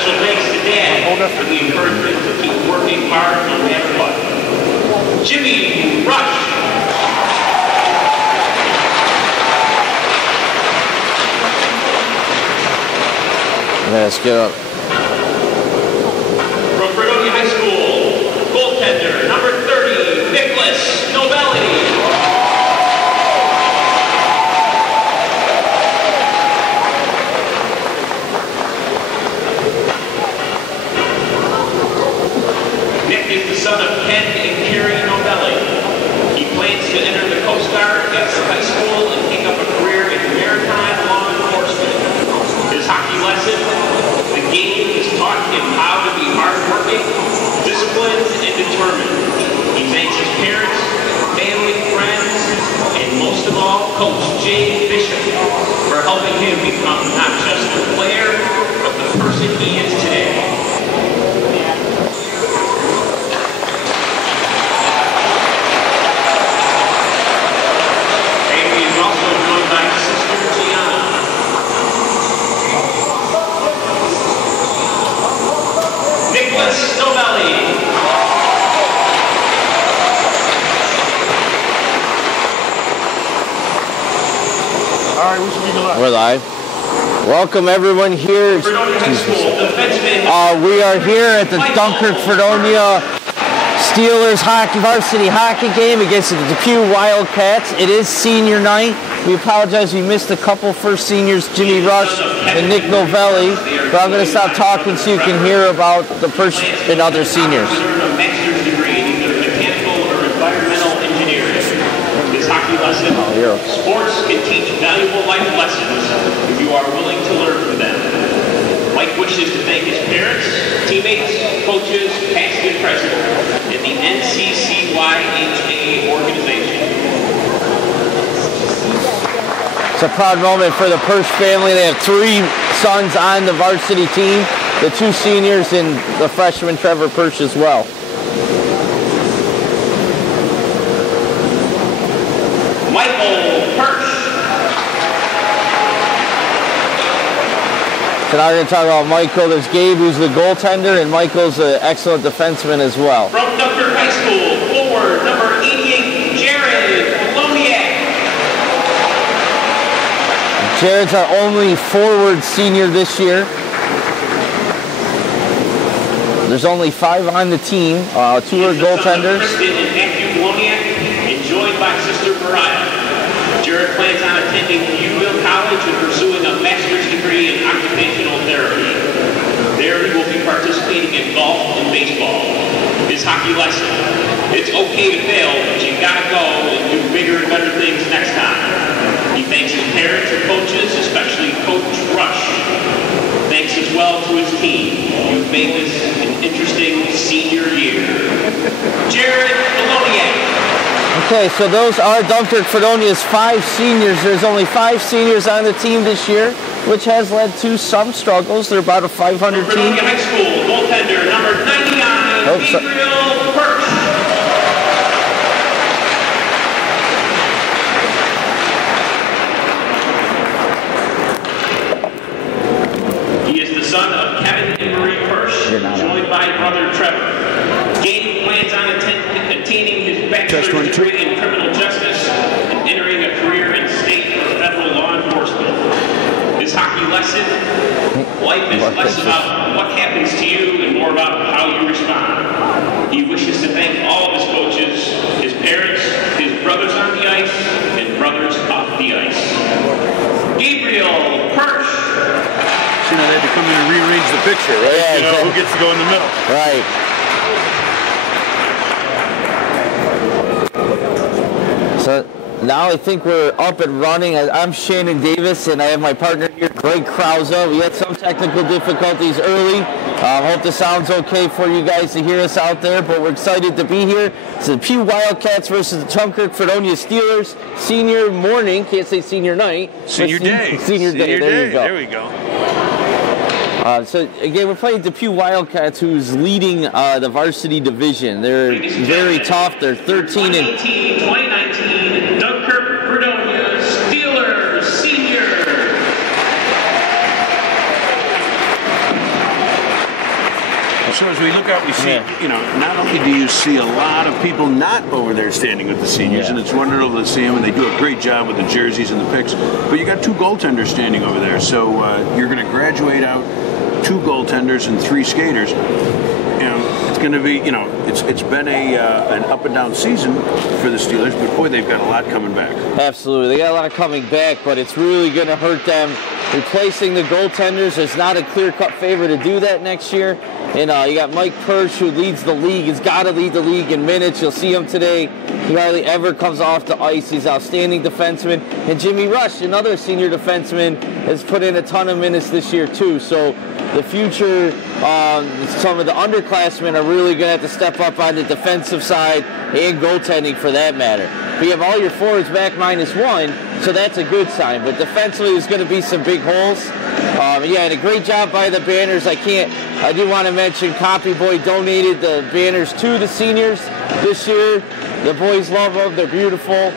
Special thanks to Dad for the encouragement to keep working hard no matter what. Jimmy Rush. Let's get up. From Fredonia High School, goaltender number 30, Nicholas Novelli. Nick is the son of Ken and Carrie Novelli. He plans to enter the Coast Guard after high school and take up a career in maritime law enforcement. His hockey lesson, the game has taught him how to be hardworking, disciplined, and determined. He thanks his parents, family, friends, and most of all, Coach Jay Bishop for helping him become not just a player, but the person he is today. And he is also joined by Sister Gianna. Nicholas Novelli. All right, we should be live. We're live. Welcome everyone here. We are here at the Dunkirk Fredonia Steelers varsity hockey game against the Depew Wildcats. It is senior night. We apologize, we missed a couple first seniors, Jimmy Rush and Nick Novelli, but I'm going to stop talking so you can hear about the first and other seniors. A master's degree in either mechanical or environmental engineering. This hockey lesson, sports can teach valuable life lessons if you are willing to learn from them. Mike wishes to thank his parents, teammates, coaches, past and present, and the NCCYHA organization. It's a proud moment for the Persh family. They have 3 sons on the varsity team, the 2 seniors and the freshman Trevor Persh as well. Michael Persh. So now we're going to talk about Michael. There's Gabe, who's the goaltender, and Michael's an excellent defenseman as well. From Dunkirk High School, forward number 88, Jared Loniak. Jared's our only forward senior this year. There's only 5 on the team. 2 are goaltenders. Kristen and Matthew Loniak, and joined by Sister Mariah. Jared plans on attending Uwil College and pursuing a master's degree in occupational therapy. There he will be participating in golf and baseball. His hockey lesson, it's okay to fail, but you gotta go and do bigger and better things next time. He thanks his parents and coaches, especially Coach Rush. Thanks as well to his team. You've made this an interesting senior year. Jared Loniak. Okay, so those are Dunkirk Fredonia's 5 seniors. There's only 5 seniors on the team this year, which has led to some struggles. They're about a 500 team. Fredonia High School, goaltender number 99, Gabriel Perch. He is the son of Kevin and Marie Perch, joined by brother Trevor. Gabe plans on attaining his bachelor's degree in criminal justice and entering a career in state or federal law enforcement. His hockey lesson, life is less about what happens to you and more about how you respond. He wishes to thank all of his coaches, his parents, his brothers on the ice, and brothers off the ice. Gabriel Perch. You know, they had to come in and rearrange the picture, right? Yeah, you know, who gets to go in the middle. Right. So now I think we're up and running. I'm Shannon Davis, and I have my partner here, Greg Krause. We had some technical difficulties early. Hope the sound's okay for you guys to hear us out there, but we're excited to be here. It's the Depew Wildcats versus the Dunkirk Fredonia Steelers. Senior morning, can't say senior night. Senior day. Senior day, there you go. There we go. So again, we're playing Depew Wildcats, who's leading the varsity division. They're very tough. They're 13 and 2019 Dunkirk Fredonia Steelers senior. So as we look out, we see, not only do you see a lot of people not over there standing with the seniors, and it's wonderful to see them, and they do a great job with the jerseys and the picks, but you got 2 goaltenders standing over there. So you're going to graduate out 2 goaltenders and 3 skaters. It's going to be, it's been an up and down season for the Steelers, but boy, they've got a lot coming back. Absolutely. They got a lot coming back, but it's really going to hurt them. Replacing the goaltenders, there's not a clear-cut favor to do that next year. And you got Mike Perch, who leads the league. He's got to lead the league in minutes. You'll see him today. He hardly ever comes off the ice. He's an outstanding defenseman. And Jimmy Rush, another senior defenseman, has put in a ton of minutes this year, too. So the future, some of the underclassmen are really going to have to step up on the defensive side and goaltending for that matter. But you have all your forwards back -1, so that's a good sign. But defensively, there's going to be some big holes. And a great job by the banners. I do want to mention Copy Boy donated the banners to the seniors this year. The boys love them. They're beautiful.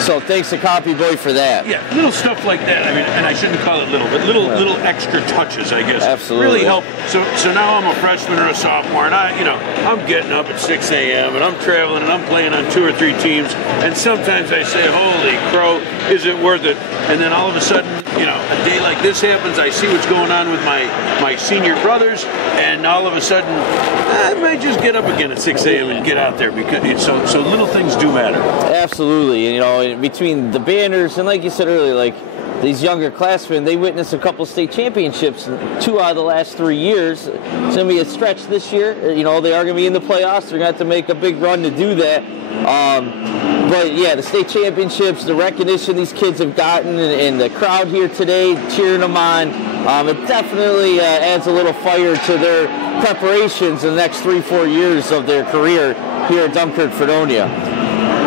So thanks to Copy Boy for that. Yeah, little stuff like that. I mean, and I shouldn't call it little, but little extra touches, I guess. Absolutely. Really help. So now I'm a freshman or a sophomore, and I'm getting up at 6 a.m. and I'm traveling and I'm playing on 2 or 3 teams, and sometimes I say, "Holy crow, is it worth it?" And then all of a sudden, a day like this happens. I see what's going on with my senior brothers, and all of a sudden, I might just get up again at 6 a.m. and get out there because so little things do matter. Absolutely, and between the banners and like you said earlier, like these younger classmen, they witnessed a couple state championships in 2 out of the last 3 years. It's going to be a stretch this year. They are going to be in the playoffs. They're going to have to make a big run to do that. But yeah, the state championships, the recognition these kids have gotten, and the crowd here today cheering them on, it definitely adds a little fire to their preparations in the next 3-4 years of their career here at Dunkirk, Fredonia.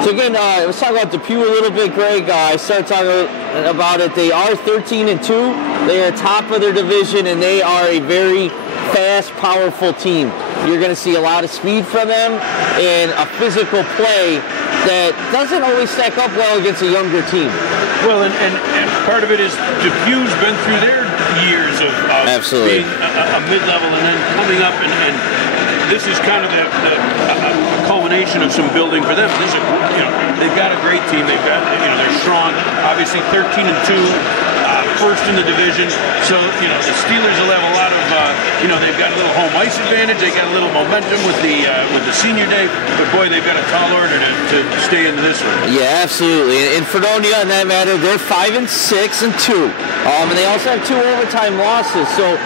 So again, let's talk about Depew a little bit, Greg. I started talking about it. They are 13-2. They are top of their division, and they are a very fast, powerful team. You're going to see a lot of speed from them and a physical play that doesn't always stack up well against a younger team. Well, and part of it is Depew's been through their years of being a mid-level and then coming up, and this is kind of the culmination of some building for them. This is, they've got a great team. They've got, they're strong. Obviously, 13-2. First in the division, so the Steelers will have a lot of they've got a little home ice advantage. They got a little momentum with the senior day, but boy, they've got a tall order to stay into this one. Yeah, absolutely. In Fredonia, in that matter, they're 5-6-2, and they also have 2 overtime losses. So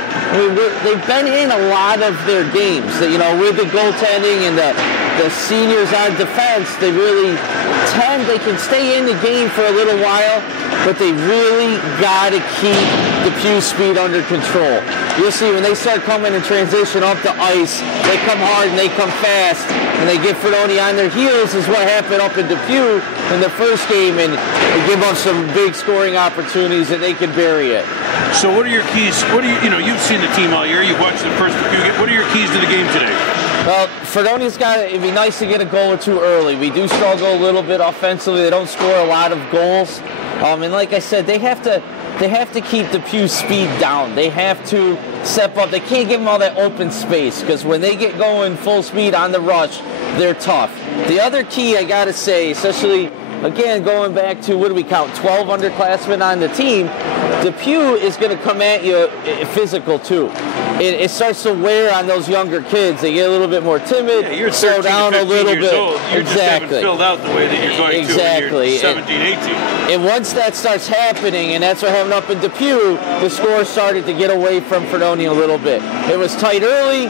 they've been in a lot of their games. With the goaltending and the seniors on defense, they can stay in the game for a little while, but they really got to keep Depew speed under control. You'll see when they start coming in transition up the ice, they come hard and they come fast, and they get Fredonia on their heels, is what happened up in Depew in the first game, and they give up some big scoring opportunities, and they can bury it. So what are your keys? You've seen the team all year, you've watched the first Depew game. What are your keys to the game today? Well, Fredonia's it'd be nice to get a goal or 2 early. We do struggle a little bit offensively. They don't score a lot of goals. And like I said, they have to keep Depew's speed down. They have to step up. They can't give them all that open space, because when they get going full speed on the rush, they're tough. The other key, I got to say, especially, again, going back to, what do we count, 12 underclassmen on the team, Depew is going to come at you physical too. It starts to wear on those younger kids. They get a little bit more timid, you're slow down a little bit. Old. You just haven't filled out the way that you're going to when you're 17, 18. And once that starts happening, and that's what happened up in Depew, the score started to get away from Fredonia a little bit. It was tight early.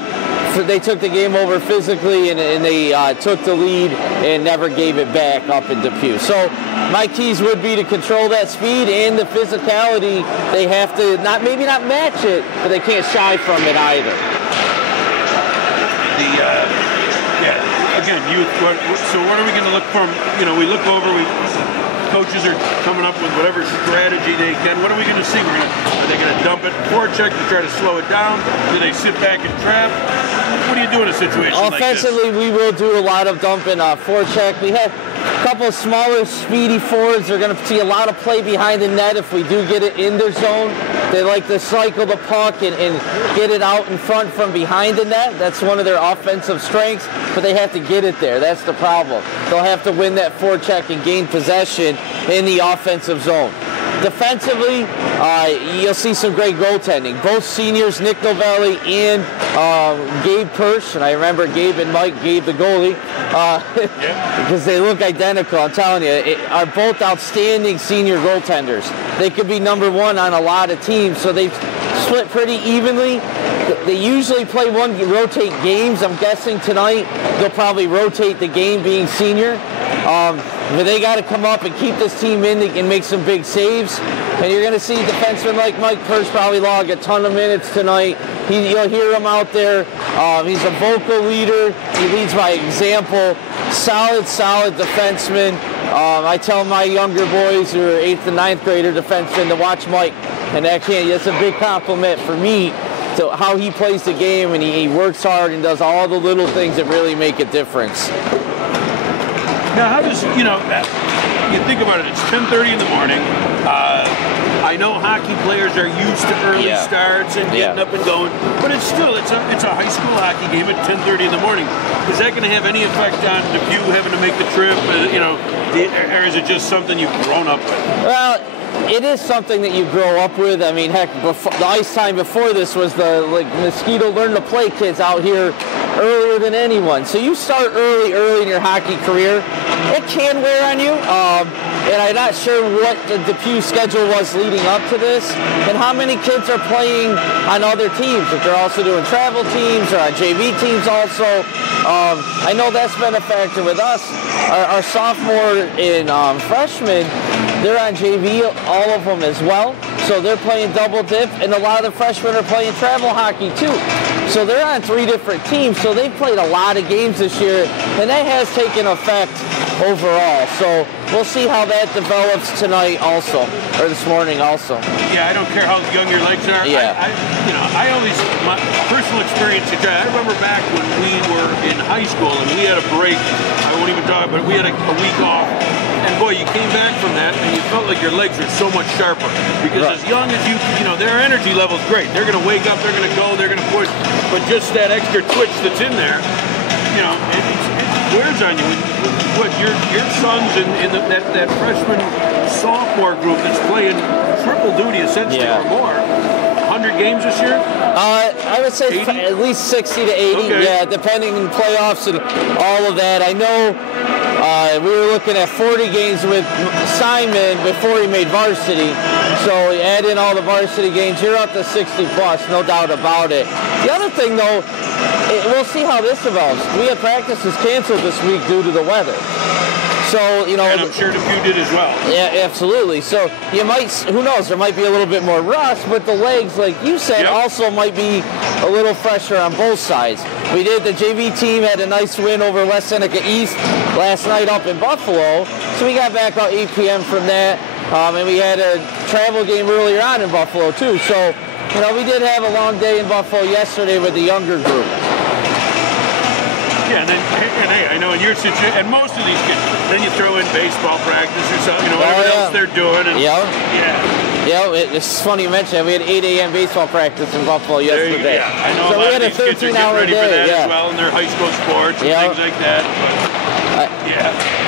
They took the game over physically, and they took the lead and never gave it back up in Depew. So my keys would be to control that speed and the physicality. They have to maybe not match it, but they can't shy from it either. Again, so what are we going to look for? We look over. Coaches are coming up with whatever strategy they can. What are we going to see? Are they going to dump it forecheck to try to slow it down? Do they sit back and trap? What do you do in a situation like this? Offensively, we will do a lot of dumping forecheck. We have a couple of smaller, speedy forwards. They're going to see a lot of play behind the net if we do get it in their zone. They like to cycle the puck and get it out in front from behind the net. That's one of their offensive strengths, but they have to get it there. That's the problem. They'll have to win that forecheck and gain possession in the offensive zone. Defensively, you'll see some great goaltending. Both seniors, Nick Novelli and Gabe Persh, and I remember Gabe and Mike, Gabe the goalie, because they look identical, I'm telling you, are both outstanding senior goaltenders. They could be number one on a lot of teams, so they've split pretty evenly. They usually rotate games. I'm guessing tonight they'll probably rotate the game being senior. But they got to come up and keep this team in and make some big saves. And you're going to see defensemen like Mike Persh probably log a ton of minutes tonight. You'll hear him out there. He's a vocal leader. He leads by example. Solid defenseman. I tell my younger boys who are 8th and 9th grader defensemen to watch Mike. And that's a big compliment for me to how he plays the game, and he works hard and does all the little things that really make a difference. Now, how does, you think about it, it's 10:30 in the morning. I know hockey players are used to early starts and getting up and going, but it's a high school hockey game at 10:30 in the morning. Is that going to have any effect on Depew having to make the trip, or is it just something you've grown up with? Well, it is something that you grow up with. I mean, heck, the ice time before this was the mosquito learn to play kids out here earlier than anyone. So you start early in your hockey career. It can wear on you. And I'm not sure what the Depew schedule was leading up to this and how many kids are playing on other teams. If they're also doing travel teams or on JV teams also. I know that's been a factor with us. Our sophomore and freshmen, they're on JV, all of them as well. So they're playing double dip, and a lot of the freshmen are playing travel hockey too. So they're on 3 different teams, so they've played a lot of games this year, and that has taken effect overall. So we'll see how that develops tonight also, or this morning also. Yeah, I don't care how young your legs are. Yeah. My personal experience, I remember back when we were in high school and we had a break, I won't even talk, but we had a week off. And boy, you came back from that and you felt like your legs were so much sharper. Because as young as their energy level's great. They're going to wake up, they're going to go, they're going to push. But just that extra twitch that's in there, it wears on you. What your sons in that freshman sophomore group that's playing triple duty essentially or more. 100 games this year? I would say at least 60 to 80, depending on playoffs and all of that. I know we were looking at 40 games with Simon before he made varsity. So you add in all the varsity games, you're up to 60 plus, no doubt about it. The other thing, though, we'll see how this develops. We had practices canceled this week due to the weather. So, and I'm sure Depew did as well. Yeah, absolutely. So you might, who knows, there might be a little bit more rust, but the legs, like you said, also might be a little fresher on both sides. The JV team had a nice win over West Seneca East last night up in Buffalo. So we got back about 8 p.m. from that. And we had a travel game earlier on in Buffalo, too. So, we did have a long day in Buffalo yesterday with the younger group. Yeah, and hey, I know in your situation, and most of these kids, then you throw in baseball practice or something, whatever else they're doing. And, it's funny you mentioned that. We had 8 a.m. baseball practice in Buffalo yesterday. I know so a lot we had of these kids are getting ready for that as well in their high school sports and things like that. But,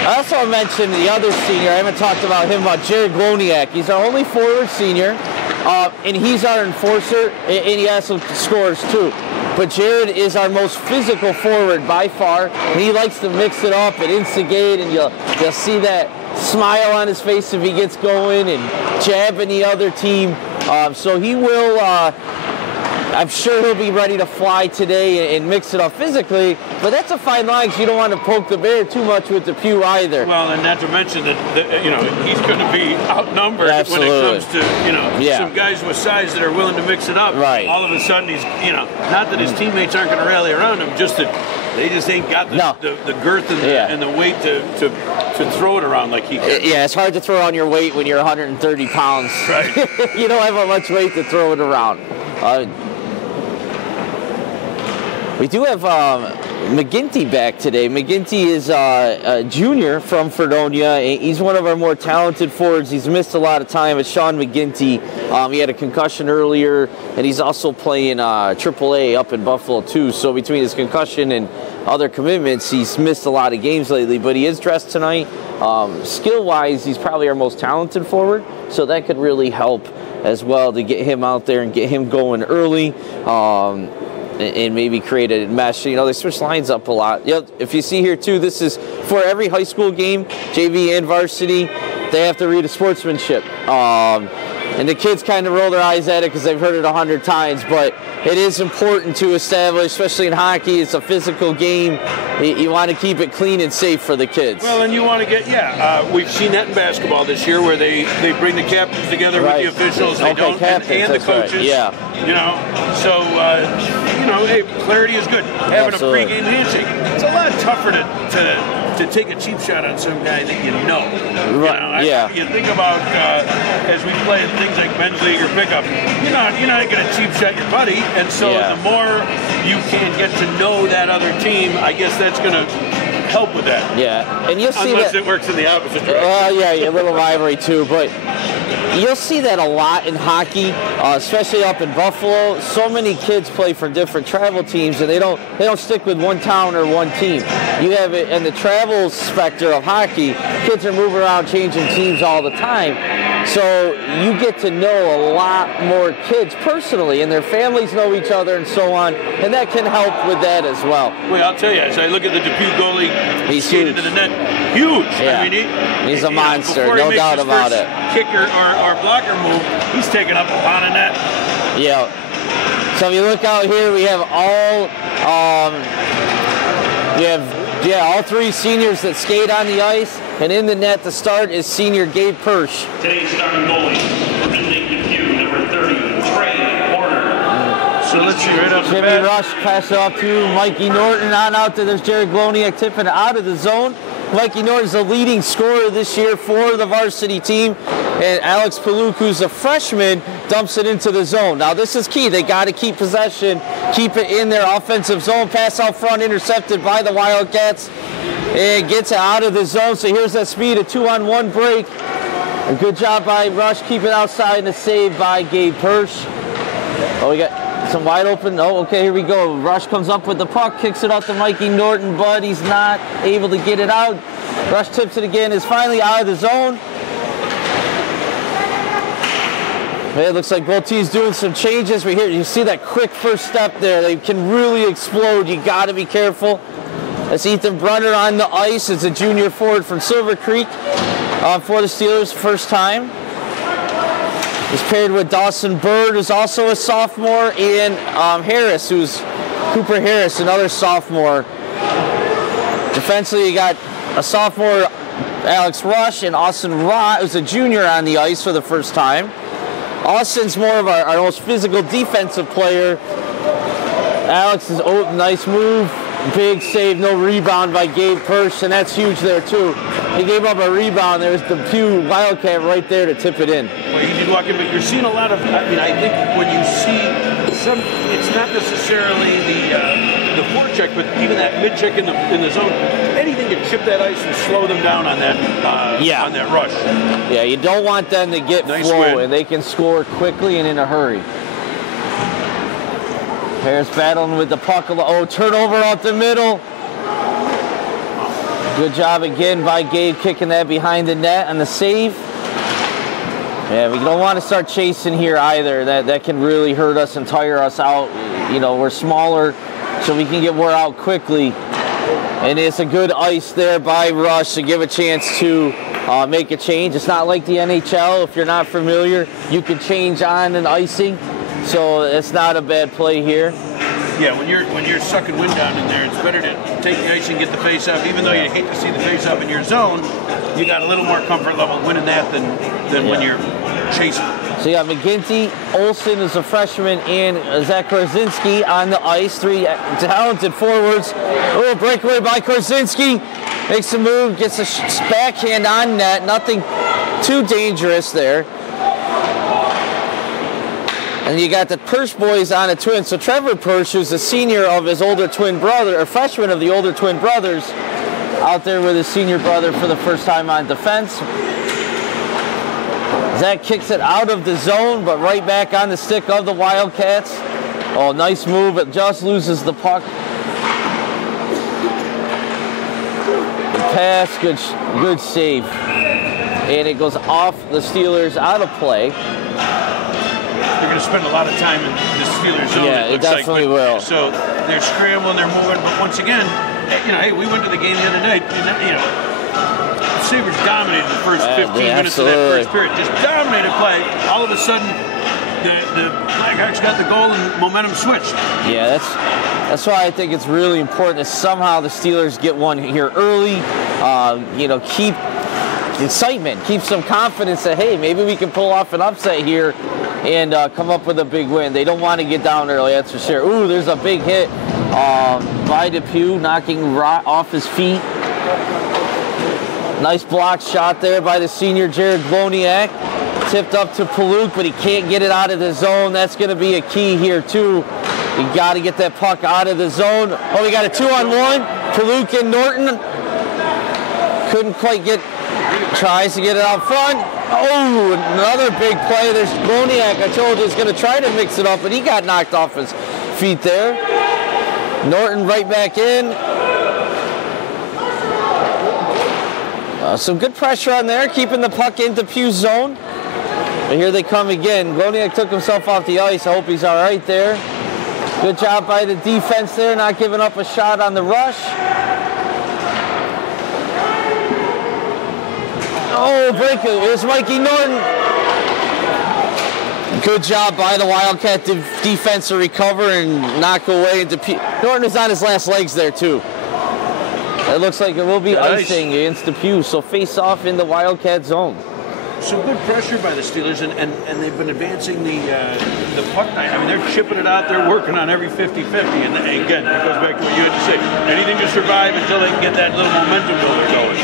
I also mentioned the other senior. I haven't talked about him, about Jared Gloniak. He's our only forward senior, and he's our enforcer, and he also scores too. But Jared is our most physical forward by far, and he likes to mix it up and instigate, and you'll see that smile on his face if he gets going and jabbing the other team. So he will, I'm sure he'll be ready to fly today and mix it up physically, but that's a fine line because you don't want to poke the bear too much with Depew either. Well, and not to mention that he's going to be outnumbered when it comes to some guys with size that are willing to mix it up. Right. All of a sudden he's not that his teammates aren't going to rally around him, just that they just ain't got the girth and the weight to throw it around like he can. Yeah, it's hard to throw on your weight when you're 130 pounds. Right. You don't have much weight to throw it around. We do have McGinty back today. McGinty is a junior from Fredonia. He's one of our more talented forwards. He's missed a lot of time. It's Sean McGinty. He had a concussion earlier, and he's also playing AAA up in Buffalo too. So between his concussion and other commitments, he's missed a lot of games lately. But he is dressed tonight. Skill-wise, he's probably our most talented forward, so that could really help as well to get him out there and get him going early. And maybe create a mesh. You know, they switch lines up a lot. Yep. If you see here too, this is for every high school game, JV and varsity, they have to read a sportsmanship. And the kids kind of roll their eyes at it because they've heard it 100 times, but it is important to establish, especially in hockey. It's a physical game. You want to keep it clean and safe for the kids. Well, and you want to get, we've seen that in basketball this year where they bring the captains together with the officials. They don't, and the coaches. Right. Yeah. You know, so, hey, clarity is good. Having a pregame handshake. It's a lot tougher to take a cheap shot on some guy that you know. Right. You think about as we play in things like men's league or pickup, you're not going to cheap shot your buddy, and so the more you can get to know that other team, I guess that's going to help with that. Yeah, and you'll see unless it works in the opposite direction. A little rivalry too, but you'll see that a lot in hockey, especially up in Buffalo. So many kids play for different travel teams, and they don't stick with one town or one team. You have it in the travel specter of hockey. Kids are moving around, changing teams all the time. So you get to know a lot more kids personally, and their families know each other and so on, and that can help with that as well. Well, I'll tell you, as I look at the Depew goalie, he's skated to the net, huge. Yeah. I mean, he's a monster, no doubt about it. Kicker or blocker move, he's taking up a pound of net. Yeah. So if you look out here, we have all three seniors that skate on the ice, and in the net to start is senior Gabe Persh. Today's starting goalie, representing Depew, number 30, Trey Horner. So let's see right off the Jimmy bat. Rush pass it off to Mikey Norton. On out to there's Jared Gloniak tipping out of the zone. Mikey Norton's the leading scorer this year for the varsity team. And Alex Paluk, who's a freshman, dumps it into the zone. Now, this is key. They got to keep possession, keep it in their offensive zone. Pass out front, intercepted by the Wildcats. And gets it out of the zone. So here's that speed, a 2-on-1 break. A good job by Rush. Keep it outside and a save by Gabe Persh. Oh, we got some wide open. Oh, okay, here we go. Rush comes up with the puck, kicks it out to Mikey Norton, but he's not able to get it out. Rush tips it again, is finally out of the zone. It looks like both teams doing some changes. You see that quick first step there. They can really explode. You got to be careful. That's Ethan Brunner on the ice. It's a junior forward from Silver Creek for the Steelers, first time. He's paired with Dawson Bird, who's also a sophomore, and Harris, who's Cooper Harris, another sophomore. Defensively, you got a sophomore, Alex Rush, and Austin Rott, who's a junior on the ice for the first time. Austin's more of our most physical defensive player. Alex is nice move. Big save, no rebound by Gabe Persh, and that's huge there too. He gave up a rebound. There's the Depew Wildcat right there to tip it in. Well, he did walk in, but you're seeing a lot of, I think when you see some, it's not necessarily the forecheck, but even that mid-check in the zone, anything to chip that ice and slow them down on that on that rush. Yeah, you don't want them to get flow, and they can score quickly and in a hurry. Harris battling with the puck. Oh, turnover up the middle. Good job again by Gabe kicking that behind the net on the save. Yeah, we don't want to start chasing here either. That can really hurt us and tire us out. You know, we're smaller, so we can get wore out quickly. And it's a good ice there by Rush to give a chance to make a change. It's not like the NHL. If you're not familiar, you can change on an icing. So it's not a bad play here. Yeah, when you're sucking wind down in there, it's better to take the ice and get the face-off. Even though you hate to see the face-off in your zone, you got a little more comfort level winning that than when you're chasing. So you got McGinty, Olsen is a freshman, and Zach Korzinski on the ice. Three talented forwards. Oh, breakaway by Korzinski. Makes a move, gets a backhand on net. Nothing too dangerous there. And you got the Persh boys on a twin. So Trevor Persh, who's a senior of his older twin brother, or freshman of the older twin brothers, out there with his senior brother for the first time on defense. Zach kicks it out of the zone, but right back on the stick of the Wildcats. Oh, nice move. It just loses the puck. The pass, good save. And it goes off the Steelers out of play. They're going to spend a lot of time in the Steelers zone. Yeah, it definitely will. So they're scrambling, they're moving, but once again, you know, hey, we went to the game the other night, and, you know, the Sabres dominated the first 15 minutes of that first period. Just dominated play. All of a sudden, the Blackhawks got the goal and momentum switched. Yeah, that's why I think it's really important that somehow the Steelers get one here early. You know, keep excitement, keep some confidence that, hey, maybe we can pull off an upset here and come up with a big win. They don't want to get down early, that's for sure. Ooh, there's a big hit by Depew, knocking Rott off his feet. Nice block shot there by the senior Jared Gloniak. Tipped up to Paluk, but he can't get it out of the zone. That's going to be a key here, too. You got to get that puck out of the zone. Oh, we got a 2-on-1. Paluk and Norton. Couldn't quite get, tries to get it out front. Oh, another big play. There's Gloniak. I told you he's going to try to mix it up, but he got knocked off his feet there. Norton right back in. Some good pressure on there, keeping the puck in Depew's zone. But here they come again. Gloniak took himself off the ice. I hope he's all right there. Good job by the defense there, not giving up a shot on the rush. Oh, breaker. Here's Mikey Norton. Good job by the Wildcat defense to recover and knock away. Norton is on his last legs there, too. It looks like it will be icing against Depew, so face off in the Wildcat zone. Some good pressure by the Steelers, and they've been advancing the puck night. I mean, they're chipping it out. They're working on every 50-50. And again, it goes back to what you had to say. Anything to survive until they can get that little momentum builder going.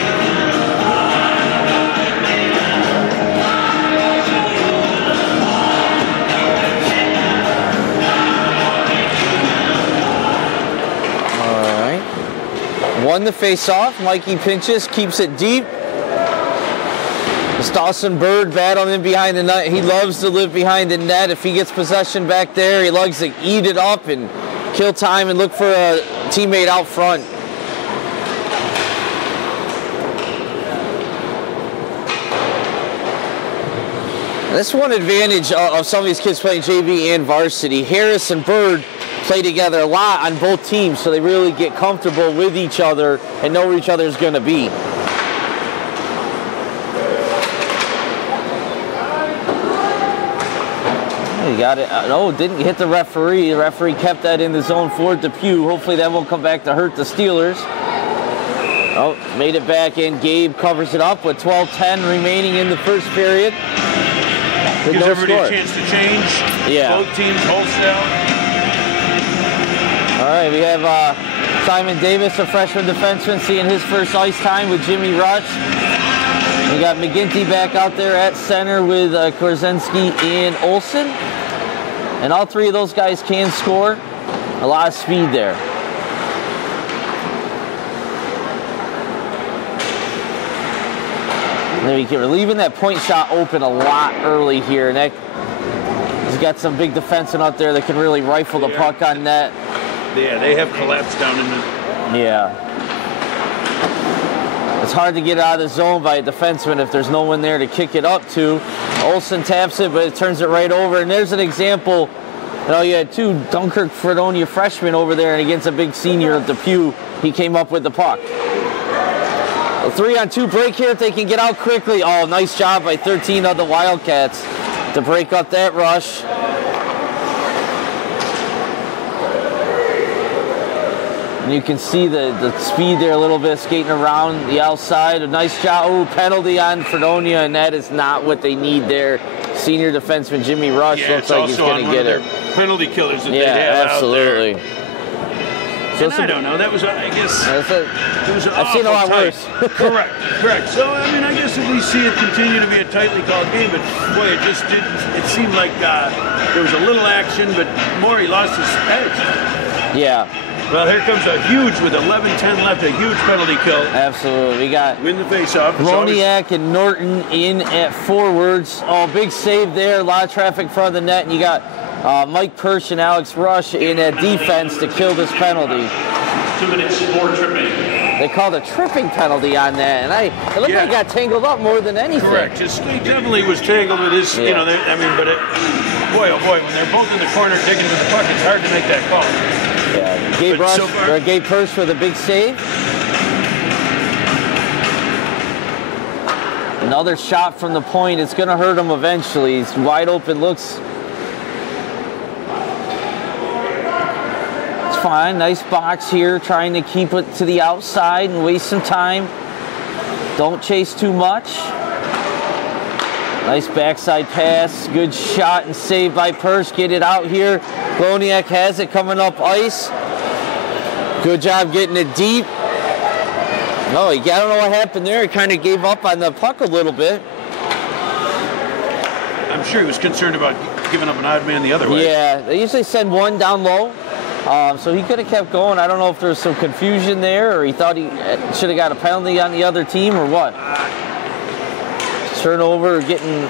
Won the face-off. Mikey pinches, keeps it deep. It's Dawson Bird battling behind the net. He loves to live behind the net. If he gets possession back there, he loves to eat it up and kill time and look for a teammate out front. That's one advantage of some of these kids playing JV and varsity. Harris and Bird play together a lot on both teams, so they really get comfortable with each other and know where each other is going to be. He got it. No, didn't hit the referee. The referee kept that in the zone for Depew. Hopefully that won't come back to hurt the Steelers. Oh, made it back in. Gabe covers it up with 12:10 remaining in the first period. Gives everybody a chance to change. Yeah. Both teams wholesale. All right, we have Simon Davis, a freshman defenseman, seeing his first ice time with Jimmy Rush. We got McGinty back out there at center with Korzynski and Olsen. And all three of those guys can score. A lot of speed there. We're leaving that point shot open a lot early here. And he's got some big defensemen out there that can really rifle the puck on net. Yeah, they have collapsed down in the... Yeah. It's hard to get out of the zone by a defenseman if there's no one there to kick it up to. Olsen taps it, but it turns it right over. And there's an example. You know, you had two Dunkirk Fredonia freshmen over there, and against a big senior at Depew, he came up with the puck. A 3-on-2 break here if they can get out quickly. Oh, nice job by 13 of the Wildcats to break up that rush. And you can see the speed there a little bit, skating around the outside. A nice job. Ooh, penalty on Fredonia, and that is not what they need there. Senior defenseman Jimmy Rush looks like he's going to get it. Penalty killers that they have absolutely. out there. So I don't know. That was, I guess, it was an I've seen a lot worse. Correct. So, I mean, I guess if we see it continue to be a tightly called game, but boy, it just didn't. It seemed like there was a little action, but Morey lost his edge. Yeah. Well, here comes a huge, with 11:10 left, a huge penalty kill. Absolutely. We got win the face-off. Loniak and Norton in at forwards. Oh, big save there. A lot of traffic in front of the net. And you got Mike Persh and Alex Rush in at defense to kill this penalty. 2 minutes for tripping. They called a tripping penalty on that, and it looked like he got tangled up more than anything. Correct. He definitely was tangled with his, you know, I mean, but boy, oh boy, when they're both in the corner digging with the puck, it's hard to make that call. Yeah, Gabe Persh for the big save. Another shot from the point. It's going to hurt him eventually. He's wide open, looks... It's fine. Nice box here, trying to keep it to the outside and waste some time. Don't chase too much. Nice backside pass. Good shot and save by Persh. Get it out here. Loniak has it coming up ice. Good job getting it deep. Oh, I don't know what happened there. He kind of gave up on the puck a little bit. I'm sure he was concerned about giving up an odd man the other way. Yeah, they usually send one down low. So he could have kept going. I don't know if there was some confusion there or he thought he should have got a penalty on the other team or what. Turnover, getting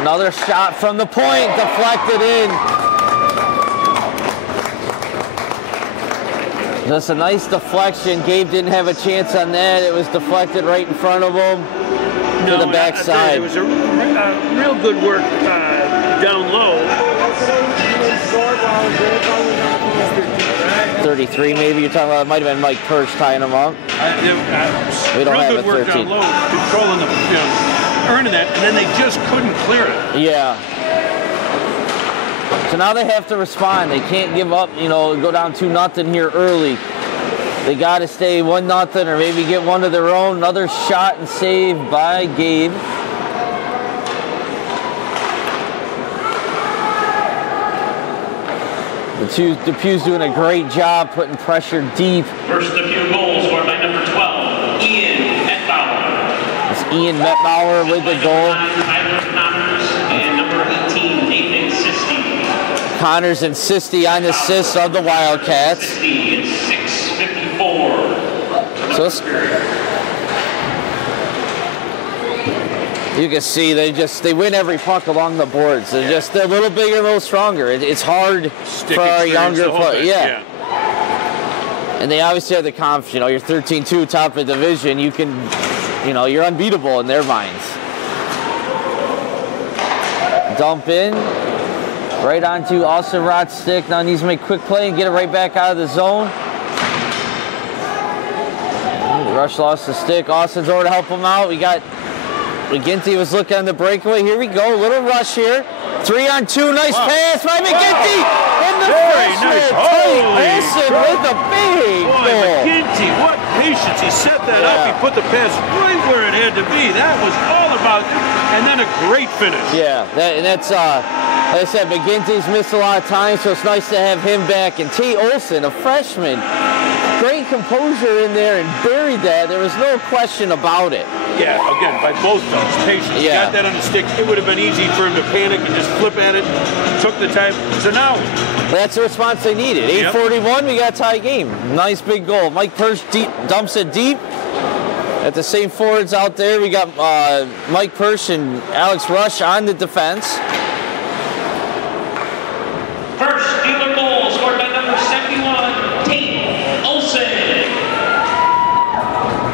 another shot from the point, deflected in. Just a nice deflection. Gabe didn't have a chance on that. It was deflected right in front of him to the backside. It was a real good work down low. 33 maybe you're talking about. It might have been Mike Persh tying him up. We don't have real good work 13. down low, controlling the, earning that, and then they just couldn't clear it. Yeah. So now they have to respond. They can't give up, go down 2-0 here early. They got to stay 1-0 or maybe get one of their own. Another shot and save by Gabe. Depew's doing a great job putting pressure deep. First Depew goal scored by number 12, Ian Metbauer. It's Ian Metbauer with the goal. And number 18, Nathan Sisti. Connors and Sisti on assists of the Wildcats. Sisti in 6:54. So you can see they win every puck along the boards. They're a little bigger, a little stronger. It's hard for our younger players. Yeah. And they obviously have the confidence. You're 13-2, top of the division. You can, you're unbeatable in their minds. Dump in, right onto Austin Rott's stick. Now needs to make a quick play and get it right back out of the zone. Rush lost the stick. Austin's over to help him out. We got McGinty was looking on the breakaway. Here we go. Little rush here. 3-on-2. Nice pass by McGinty. And the freshman Tyson with a big goal. McGinty, what patience. He set that up. He put the pass right where it had to be. That was all about it. And then a great finish. Yeah, that's like I said, McGinty's missed a lot of time, so it's nice to have him back. And Tate Olson, a freshman, great composure in there and buried that. There was no question about it. Yeah, again, by both dogs, patience. He got that on the stick. It would have been easy for him to panic and just flip at it. Took the time. So now, that's the response they needed. 8:41, we got a tie game. Nice big goal. Mike Persh dumps it deep. At the same forwards out there, we got Mike Persh and Alex Rush on the defense. First dealer goal scored by number 71, Tate Olson.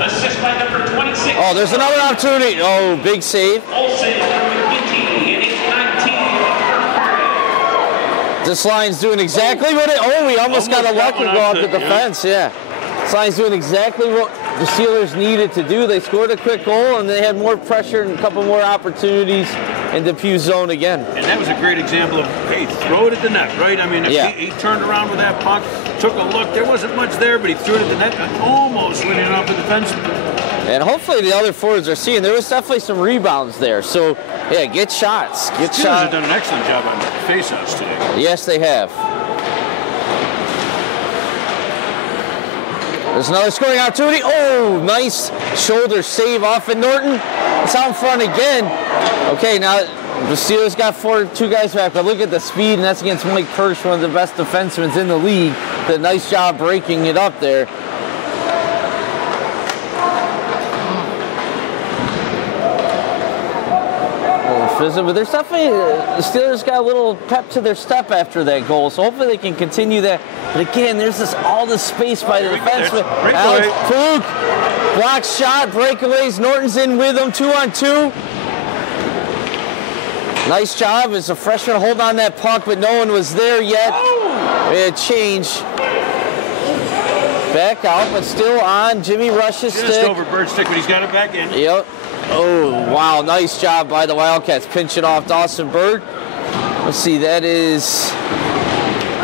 Assist by number 26. Oh, there's another opportunity. Oh, big save. Olson from McGinty in 8:19. This line's doing exactly what it... Oh, we almost got a lucky go off the defense, yeah. This line's doing exactly what the Steelers needed to do. They scored a quick goal, and they had more pressure and a couple more opportunities in Depew's zone again. And that was a great example of, hey, throw it at the net, right? I mean, if he turned around with that puck, took a look. There wasn't much there, but he threw it at the net, almost winning it off the defenseman. And hopefully the other forwards are seeing. There was definitely some rebounds there. So, yeah, get shots. Get shots. Steelers have done an excellent job on faceoffs today. Yes, they have. There's another scoring opportunity. Oh, nice shoulder save off of Norton. It's out in front again. Okay, now The Steelers got two guys back, but look at the speed, and that's against Mike Persh, one of the best defensemen in the league. Did a nice job breaking it up there. But there's definitely, the Steelers got a little pep to their step after that goal, so hopefully they can continue that. But again, there's all this space by the defenseman. Alex Puk, block shot, breakaways. Norton's in with him, 2-on-2. Nice job as a freshman holding on that puck, but no one was there yet. It changed. Back out, but still on Jimmy Rush's stick. Just over Bird's stick, but he's got it back in. Yep. Oh, wow. Nice job by the Wildcats. Pinching off Dawson Bird. Let's see. That is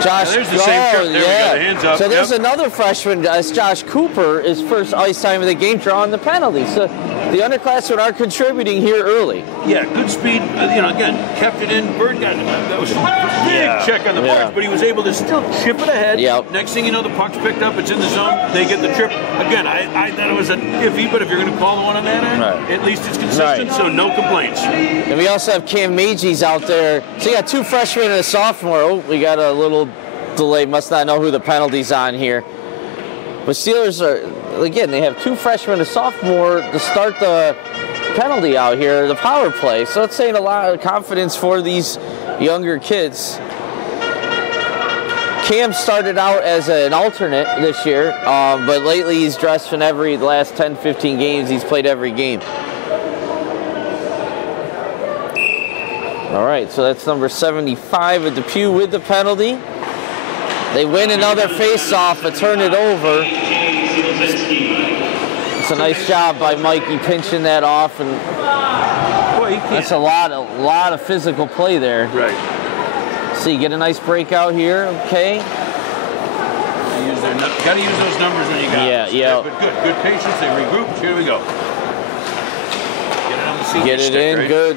Josh. There's the same shirt. There we go. The hands up. So there's another freshman. It's Josh Cooper. His first ice time of the game, drawing the penalty. So the underclassmen are contributing here early. Yeah, good speed. Again, kept it in. Bird got it. That was a big check on the boards, but he was able to still chip it ahead. Yep. Next thing you know, the puck's picked up. It's in the zone. They get the trip. Again, I thought it was an iffy, but if you're going to call the one on that end, at least it's consistent, so no complaints. And we also have Cam Mages out there. So you got two freshmen and a sophomore. Oh, we got a little delay. Must not know who the penalty's on here. But Steelers are, again, they have two freshmen and a sophomore to start the penalty out here, the power play. So it's saying a lot of confidence for these younger kids. Cam started out as an alternate this year, but lately he's dressed in the last 10, 15 games. He's played every game. All right, so that's number 75 of Depew with the penalty. They win another face-off and turn it over. It's a nice job by Mikey pinching that off, and that's a lot of physical play there. Right. See, get a nice breakout here. Okay. Got to use those numbers when you got Yeah. But good patience. They regroup. Here we go. Get it on the senior Get it stick, in. right? Good.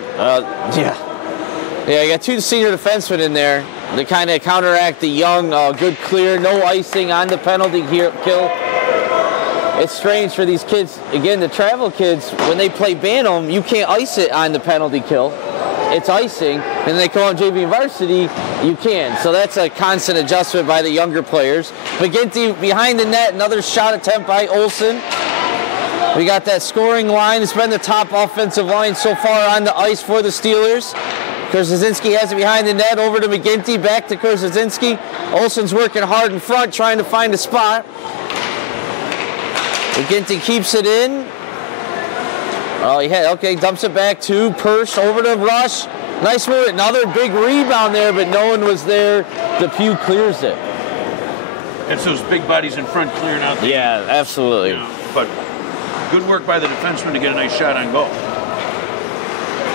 Yeah, you got two senior defensemen in there to kind of counteract the young, good clear, no icing on the penalty kill. It's strange for these kids. Again, the travel kids, when they play Bantam, you can't ice it on the penalty kill. It's icing. And they come on JV varsity, you can. So that's a constant adjustment by the younger players. McGinty behind the net, another shot attempt by Olsen. We got that scoring line. It's been the top offensive line so far on the ice for the Steelers. Korzazinski has it behind the net, over to McGinty, back to Korzazinski. Olsen's working hard in front, trying to find a spot. McGinty keeps it in. Dumps it back to Persh, over to Rush. Nice move, another big rebound there, but no one was there. Depew clears it. It's those big bodies in front clearing out. Yeah, absolutely. But good work by the defenseman to get a nice shot on goal.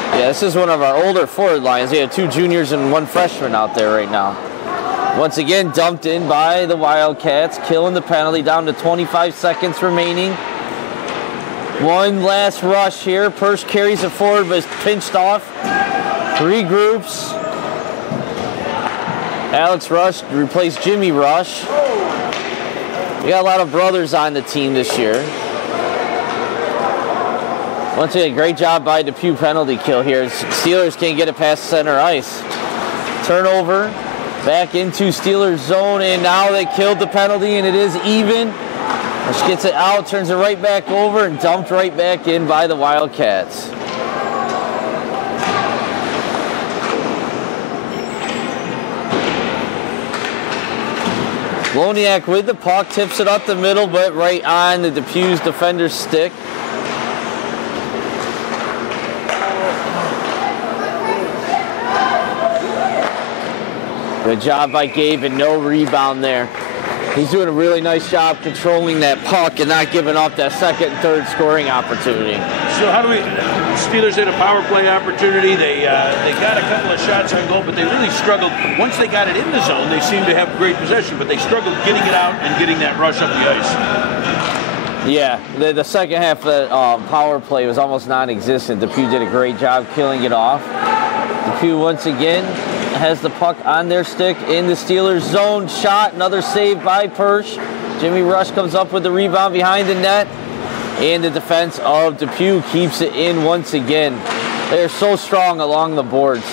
Yeah, this is one of our older forward lines. We have two juniors and one freshman out there right now. Once again, dumped in by the Wildcats, killing the penalty, down to 25 seconds remaining. One last rush here. Persh carries it forward, but is pinched off. Regroups. Alex Rush replaced Jimmy Rush. We got a lot of brothers on the team this year. Once again, great job by Depew, penalty kill here. Steelers can't get it past center ice. Turnover, back into Steelers zone, and now they killed the penalty, and it is even. Rush gets it out, turns it right back over, and dumped right back in by the Wildcats. Loniak with the puck, tips it up the middle, but right on the Depew's defender's stick. Good job by Gabe, and no rebound there. He's doing a really nice job controlling that puck and not giving up that second and third scoring opportunity. So how do we, Steelers had a power play opportunity. They got a couple of shots on goal, but they really struggled. Once they got it in the zone, they seemed to have great possession, but they struggled getting it out and getting that rush up the ice. Yeah, the second half of the power play was almost non-existent. Depew did a great job killing it off. Depew once again has the puck on their stick in the Steelers zone. Shot, another save by Persh. Jimmy Rush comes up with the rebound behind the net. And the defense of Depew keeps it in once again. They are so strong along the boards.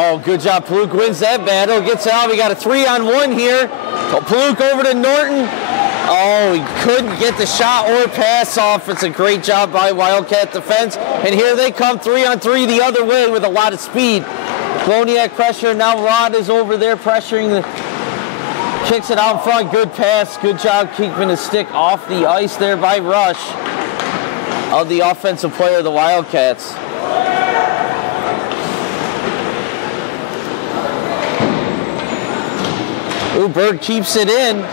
Oh, good job. Paluk wins that battle. Gets out. We got a 3-on-1 here. So Paluk over to Norton. Oh, he couldn't get the shot or pass off. It's a great job by Wildcat defense. And here they come, 3-on-3 the other way with a lot of speed. Gloniak pressure. Now Rod is over there pressuring the... Kicks it out in front. Good pass. Good job keeping his stick off the ice there by Rush. Of the offensive player of the Wildcats. Ooh, Bird keeps it in.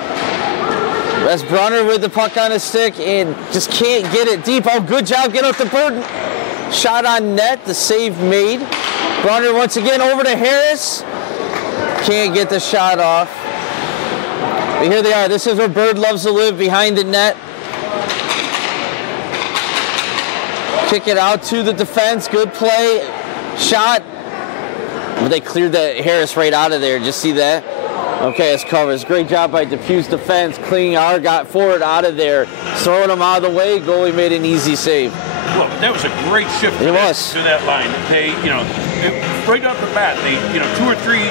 Wes Brunner with the puck on his stick and just can't get it deep. Oh, good job getting up the Bird. Shot on net, the save made. Brunner once again over to Harris. Can't get the shot off. But here they are. This is where Bird loves to live, behind the net. Kick it out to the defense. Good play. Shot. But they cleared that Harris right out of there. Just see that? Okay, it's covers. Great job by Depew's defense. Cleaning our got forward out of there. Throwing him out of the way. Goalie made an easy save. Well, that was a great shift to that line. They, right off the bat, they, 2 or 3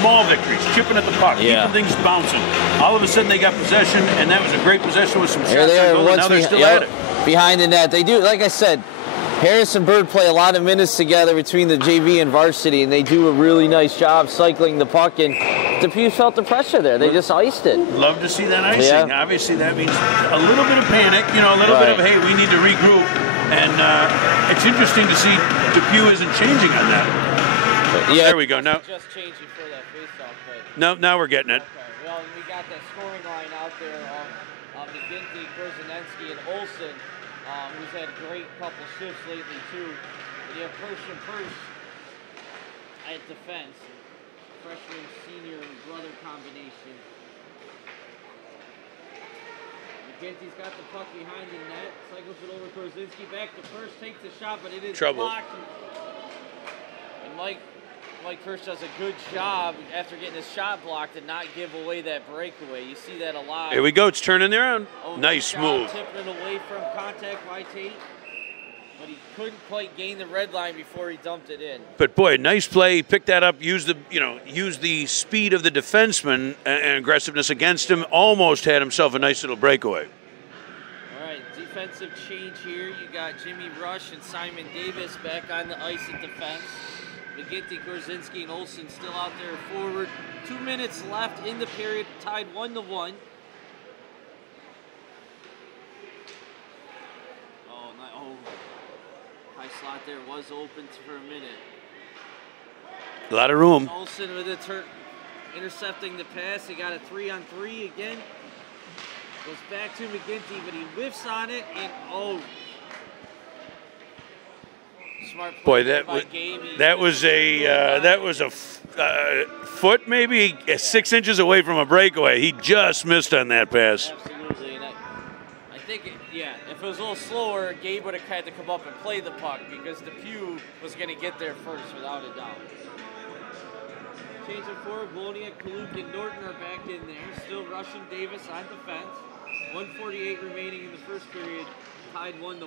small victories, chipping at the puck, keeping things bouncing. All of a sudden, they got possession, and that was a great possession with some shots on goal, and now they're still at it. Behind the net. They do, like I said, Harris and Bird play a lot of minutes together between the JV and varsity, and they do a really nice job cycling the puck, and Depew felt the pressure there. They just iced it. Love to see that icing. Yeah. Obviously, that means a little bit of panic, a little bit of, hey, we need to regroup. And it's interesting to see Depew isn't changing on that. There we go. Now, just changing for that face-off play. No, now we're getting it. Okay. Well, we got that scoring line out there on McGinty, Korzenensky, and Olsen, who's had a great couple shifts lately, too. And you have Persh at defense. Freshman, senior, brother combination. McGinty's got the puck behind the net. Cycles it over Korzinski. Back to Persh. Takes the shot, but it is blocked. And Mike Persh does a good job after getting his shot blocked to not give away that breakaway. You see that a lot. Here we go. It's turning around. Oh, nice move. Tipping it away from contact by Tate. But he couldn't quite gain the red line before he dumped it in. But boy, nice play. He picked that up, used the speed of the defenseman and aggressiveness against him. Almost had himself a nice little breakaway. All right, defensive change here. You got Jimmy Rush and Simon Davis back on the ice at defense. McGinty, Korzinski, and Olsen still out there forward. 2 minutes left in the period, tied 1-1. High slot there was open for a minute. A lot of room. Olsen with it, intercepting the pass. He got a 3-on-3 again. Goes back to McGinty, but he whiffs on it, and smart play. Boy, that was a foot, maybe 6 inches away from a breakaway. He just missed on that pass. Absolutely, and I think if it was a little slower, Gabe would have had to come up and play the puck because Depew was going to get there first, without a doubt. Changing forward, Gloniak, Paluk, and Norton are back in there. Still Rush and Davis on defense. 1:48 remaining in the first period, tied 1-1.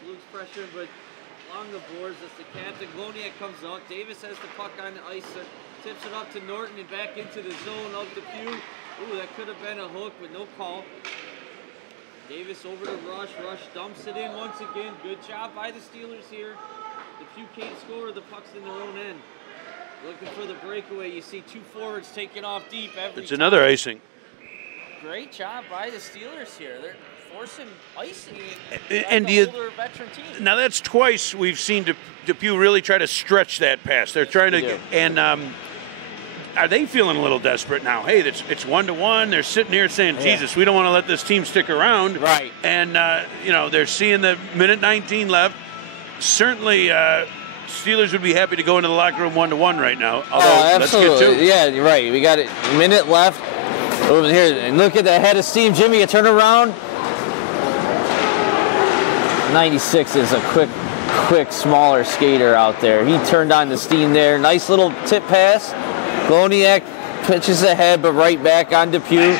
Paluk's pressure, but along the boards, as the captain. Gloniak comes out. Davis has the puck on the ice, tips it up to Norton and back into the zone of Depew. Ooh, that could have been a hook, but no call. Davis over to Rush. Rush dumps it in once again. Good job by the Steelers here. Depew can't score. The puck's in their own end. Looking for the breakaway. You see 2 forwards taking off deep every It's another icing. Great job by the Steelers here. They're forcing icing and the older veteran team. Now that's twice we've seen Depew really try to stretch that pass. They're trying to, and are they feeling a little desperate now? Hey, it's 1-1. They're sitting here saying, Jesus, we don't want to let this team stick around. Right. And, they're seeing the minute 19 left. Certainly, Steelers would be happy to go into the locker room 1-1 right now. Although, absolutely. Let's get to. Yeah, you're right. We got a minute left over here. And look at the head of steam. Jimmy, a turnaround. 96 is a quick, smaller skater out there. He turned on the steam there. Nice little tip pass. Gloniak pitches ahead, but right back on Depew.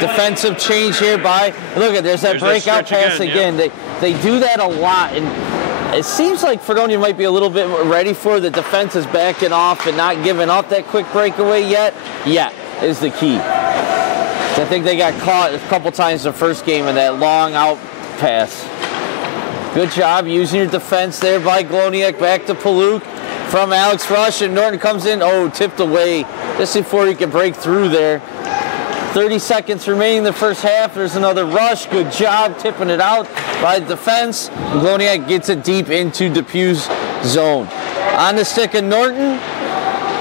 Defensive change here by, look at, there's that breakout pass again. Yeah. They do that a lot, and it seems like Fredonia might be a little bit ready for the defense is backing off and not giving up that quick breakaway yet. Yet is the key. I think they got caught a couple times the first game in that long out pass. Good job using your defense there by Gloniak. Back to Paluk from Alex Rush, and Norton comes in. Oh, tipped away just before he could break through there. 30 seconds remaining in the first half. There's another rush. Good job tipping it out by the defense. Gloniak gets it deep into Depew's zone. On the stick of Norton.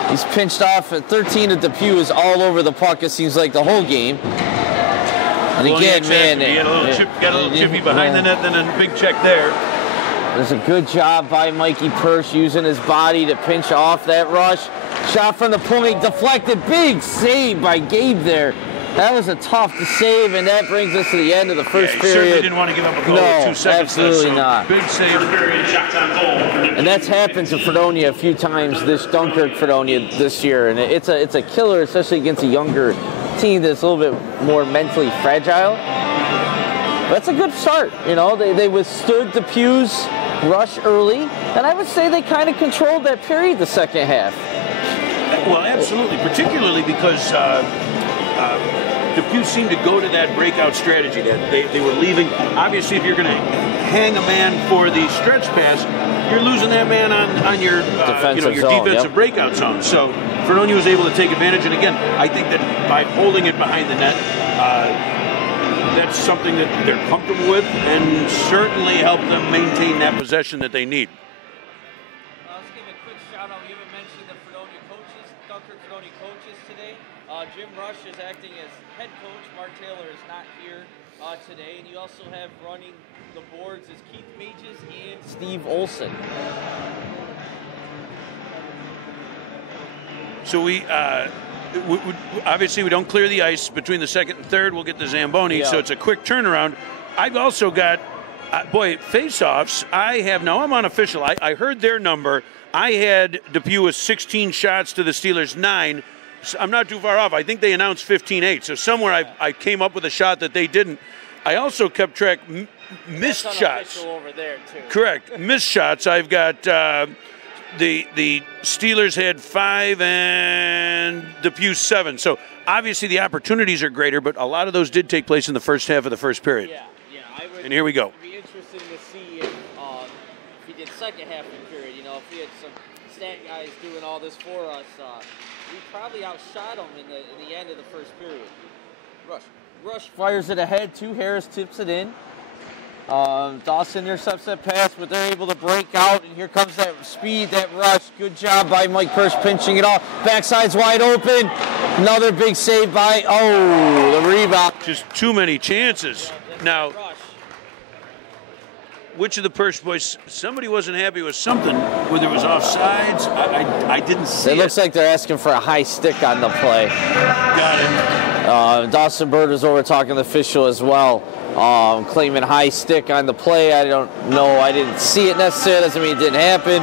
He's pinched off at 13 of Depew is all over the puck, it seems like the whole game. And again, man, got a little chippy behind the net, then a big check there. There's a good job by Mikey Persh using his body to pinch off that rush. Shot from the point, deflected, big save by Gabe there. That was a tough to save, and that brings us to the end of the first period. Certainly didn't want to give up a goal with 2 seconds. Absolutely not. Big save. And that's happened to Fredonia a few times, this Dunkirk Fredonia this year, and it's a killer, especially against a younger team that's a little bit more mentally fragile. That's a good start. You know, they withstood Depew's rush early, and I would say they kind of controlled that period the second half. Well, absolutely, particularly because Depew seemed to go to that breakout strategy that they were leaving. Obviously, if you're going to hang a man for the stretch pass, you're losing that man on your defensive breakout zone. So Fredonia was able to take advantage. And again, I think that by holding it behind the net, that's something that they're comfortable with and certainly help them maintain that possession that they need. Let's give a quick shout out. We haven't mentioned the Fredonia coaches, Dunkirk Fredonia coaches today. Jim Rush is acting as head coach. Mark Taylor is not here today. And you also have running the boards is Keith Mages and Steve Olson. So we obviously we don't clear the ice between the second and third. We'll get the Zamboni, so it's a quick turnaround. I've also got, face-offs. I'm unofficial. I heard their number. I had Depew with 16 shots to the Steelers' 9. So I'm not too far off. I think they announced 15-8. So somewhere I came up with a shot that they didn't. I also kept track missed shots. Over there too. Correct. Missed shots. I've got the Steelers had 5 and Depew 7. So obviously the opportunities are greater, but a lot of those did take place in the first half of the first period. Yeah. And here we go. It would be interesting to see if he did second half of the period. You know, if we had some stat guys doing all this for us, we probably outshot them in the end of the first period. Rush fires it ahead. Harris tips it in. Dawson intercepts that pass, but they're able to break out, and here comes that speed, that rush. Good job by Mike Persh pinching it off. Backside's wide open. Another big save by, the rebound. Just too many chances. Now, which of the Persh boys, somebody wasn't happy with something, whether it was offsides, I didn't see it. It looks like they're asking for a high stick on the play. Got it. Dawson Bird is over talking to the official as well, claiming high stick on the play. I don't know. I didn't see it necessarily. Doesn't mean it didn't happen.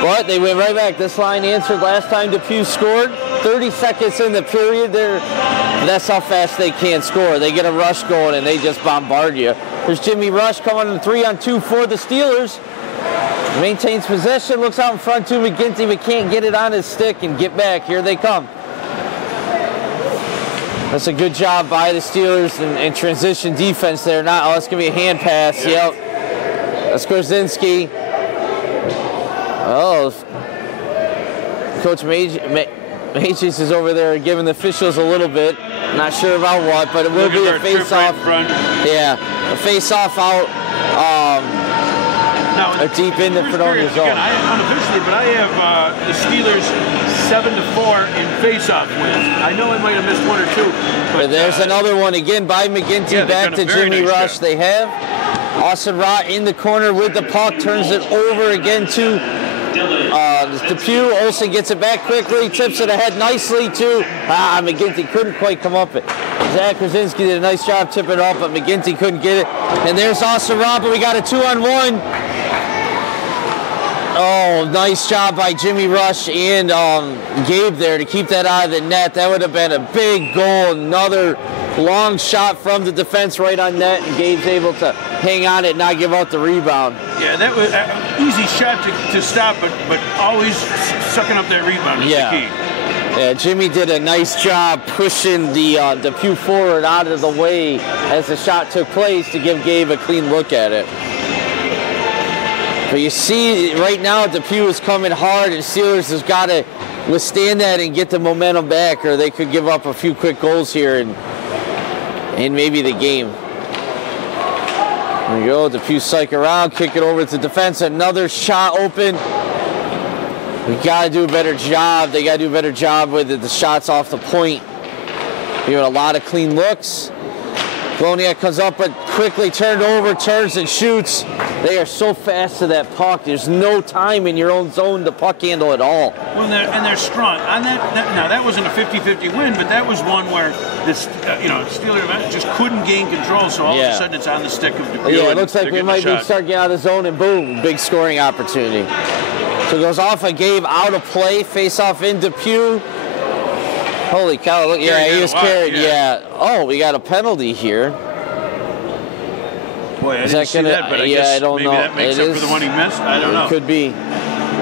But they went right back. This line answered last time Depew scored. 30 seconds in the period. That's how fast they can score. They get a rush going, and they just bombard you. There's Jimmy Rush coming in 3-on-2 for the Steelers. Maintains possession, looks out in front to McGinty, but can't get it on his stick and get back. Here they come. That's a good job by the Steelers and transition defense there. That's going to be a hand pass. Yep. That's Korzinski. Coach Mages is over there giving the officials a little bit. Not sure about what, but it will be a face-off. A face-off out deep in the Fredonia zone. Again, unofficially, but I have the Steelers 7-4 in face-off wins. I know I might have missed 1 or 2. But there's another one again by McGinty, back to Jimmy Rush. Job. They have Austin Rott in the corner with the puck, turns it over again to Depew. Olsen gets it back quickly, tips it ahead nicely to McGinty. Couldn't quite come up it. Zach Krasinski did a nice job tipping it off, but McGinty couldn't get it. And there's Austin Rott, but we got a 2-on-1. Oh, nice job by Jimmy Rush and Gabe there to keep that out of the net. That would have been a big goal. Another long shot from the defense right on net, and Gabe's able to hang on it and not give out the rebound. Yeah, that was an easy shot to stop, but always sucking up that rebound is the key. Yeah, Jimmy did a nice job pushing the Depew forward out of the way as the shot took place to give Gabe a clean look at it. But you see right now Depew is coming hard, and Steelers has got to withstand that and get the momentum back, or they could give up a few quick goals here and maybe the game. There you go, Depew cycle around, kick it over to defense, another shot open. We got to do a better job. They got to do a better job with the shots off the point. Giving a lot of clean looks. Fredonia comes up, but quickly turned over, turns and shoots. They are so fast to that puck. There's no time in your own zone to puck handle at all. Well, they're strong. On now, that wasn't a 50-50 win, but that was one where this, Steelers just couldn't gain control, so all of a sudden it's on the stick of Depew. Yeah, it looks like we might start getting out of the zone, and boom, big scoring opportunity. So it goes off a Gabe out of play, face off in Depew. Holy cow, look, he was carried, Oh, we got a penalty here. Boy, I didn't see that, but I guess I don't maybe know. That makes up for the one he missed. I don't know. It could be.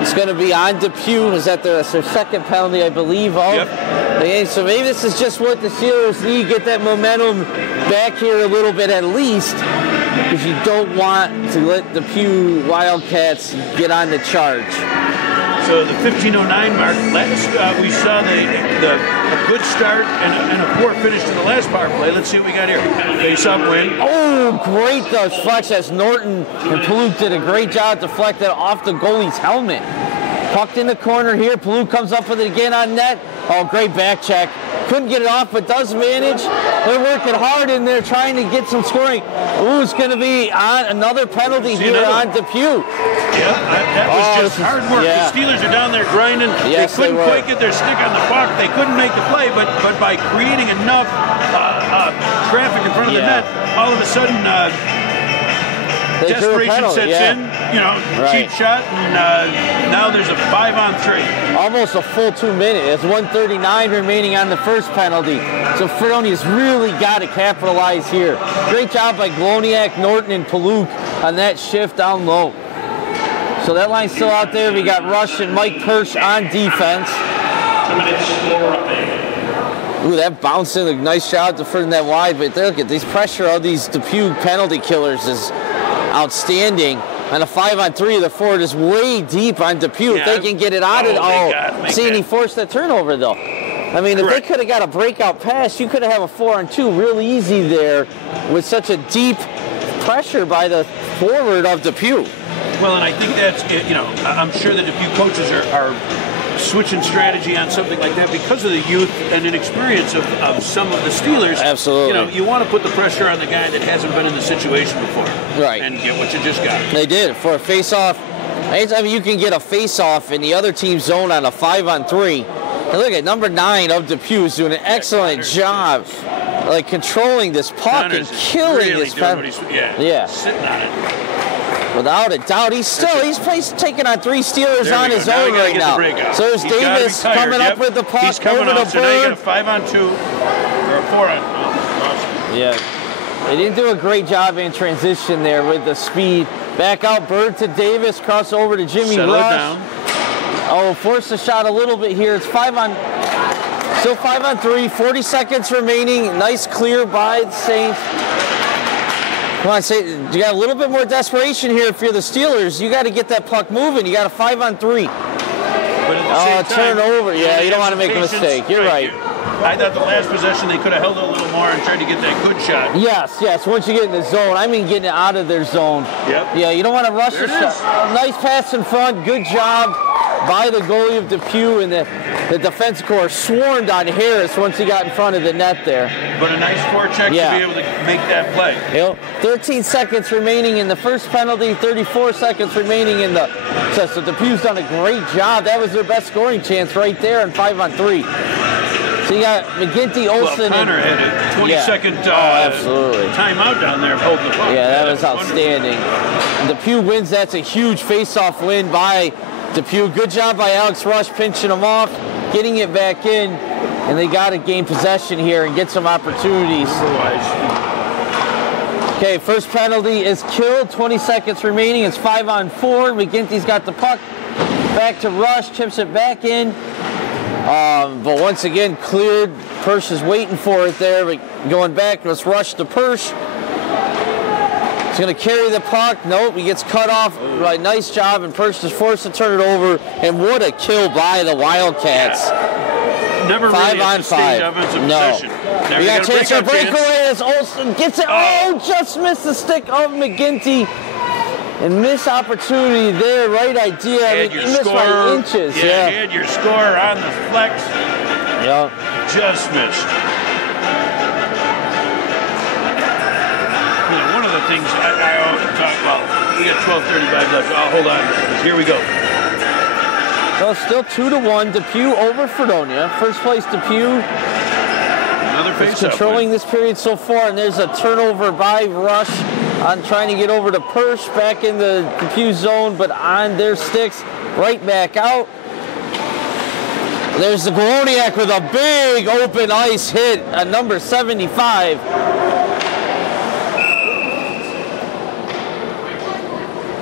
It's going to be on Depew. Is that their second penalty, I believe? Yep. So maybe this is just what the Steelers need, get that momentum back here a little bit at least, because you don't want to let the Depew Wildcats get on the charge. So the 15:09 mark, we saw a good start and a poor finish to the last power play. Let's see what we got here. Face-off win. Oh, great deflection. Norton and Paluk did a great job deflecting off the goalie's helmet. Pucked in the corner here. Paluk comes up with it again on net. Oh, great back check. Couldn't get it off, but does manage. They're working hard in there trying to get some scoring. Ooh, it's going to be on another penalty here on Depew. Yeah, that was just hard work. The Steelers are down there grinding. Yes, they couldn't quite get their stick on the puck. They couldn't make the play, but by creating enough traffic in front of the net, all of a sudden desperation sets in. Cheap shot, and now there's a 5-on-3. Almost a full 2 minutes. There's 1:39 remaining on the first penalty. So Fredonia's really got to capitalize here. Great job by Gloniak, Norton, and Paluk on that shift down low. So that line's still out there. We got Rush and Mike Perch on defense. 2 minutes score update. Ooh, that bouncing, a nice job deferring that wide, but look at these pressure of these Depew penalty killers is outstanding. On a 5-on-3, the forward is way deep on Depew. If they can get it out of see, and he forced that turnover though. I mean, if they could have got a breakout pass, you could have a 4-on-2 real easy there with such a deep pressure by the forward of Depew. Well, and I think that's, I'm sure the Depew coaches are switching strategy on something like that because of the youth and inexperience of some of the Steelers. Absolutely. You want to put the pressure on the guy that hasn't been in the situation before. Right. And get what you just got. They did. For a face-off, anytime you can get a face-off in the other team's zone on a 5-on-3, and look at number 9 of Depew is doing an excellent job like controlling this puck Connor's and killing really this penalty. Sitting on it. Without a doubt, he's taking on 3 Steelers on his own right now. So there's Davis coming up with the puck. He's coming over up, so now you got a 5-on-2 or a 4-on-2. Yeah, they didn't do a great job in transition there with the speed. Back out, Bird to Davis, cross over to Jimmy Rush. Down. Oh, force the shot a little bit here. It's 5-on-3, 40 seconds remaining. Nice clear by the Saints. Come on, you got a little bit more desperation here if you're the Steelers. You got to get that puck moving. You got a 5-on-3. But at the same time, turnover. Yeah, you don't want to make a mistake. You're right. I thought the last possession they could have held it a little more and tried to get that good shot. Yes. Once you get in the zone, I mean getting it out of their zone. Yep. Yeah, you don't want to rush the shot. Nice pass in front. Good job by the goalie of Depew, and the defense corps swarmed on Harris once he got in front of the net there. But a nice forecheck to be able to make that play. Yep. 13 seconds remaining in the first penalty, 34 seconds remaining in the... So Depew's done a great job. That was their best scoring chance right there in 5-on-3. So you got McGinty, Olsen, well, Connor had a 20-second timeout down there holding the puck. Yeah, that was outstanding. Depew wins. That's a huge face-off win by Depew. Good job by Alex Rush pinching him off, getting it back in, and they got to gain possession here and get some opportunities. Okay, first penalty is killed. 20 seconds remaining. It's 5-on-4. McGinty's got the puck. Back to Rush, chips it back in. But once again, cleared. Persh is waiting for it there, but going back, let's Rush to Persh. He's going to carry the puck. Nope, he gets cut off. Right, nice job, and Persh is forced to turn it over. And what a kill by the Wildcats. Never really at the stage of offensive possession. We got a chance for a breakaway as Olsen gets it. Oh, just missed the stick of McGinty. And missed opportunity there, right idea. I mean, you missed by inches. Yeah, you had your score on the flex. Yep. Just missed. You know, one of the things I always talk about, we got 12:35 left. Oh, hold on. Here we go. So still 2-1. Depew over Fredonia. First place Depew. Another face-off. Controlling this period so far, and there's a turnover by Rush on trying to get over to Persh, back in the Depew zone, but on their sticks, right back out. There's the Gloniak with a big open ice hit at number 75.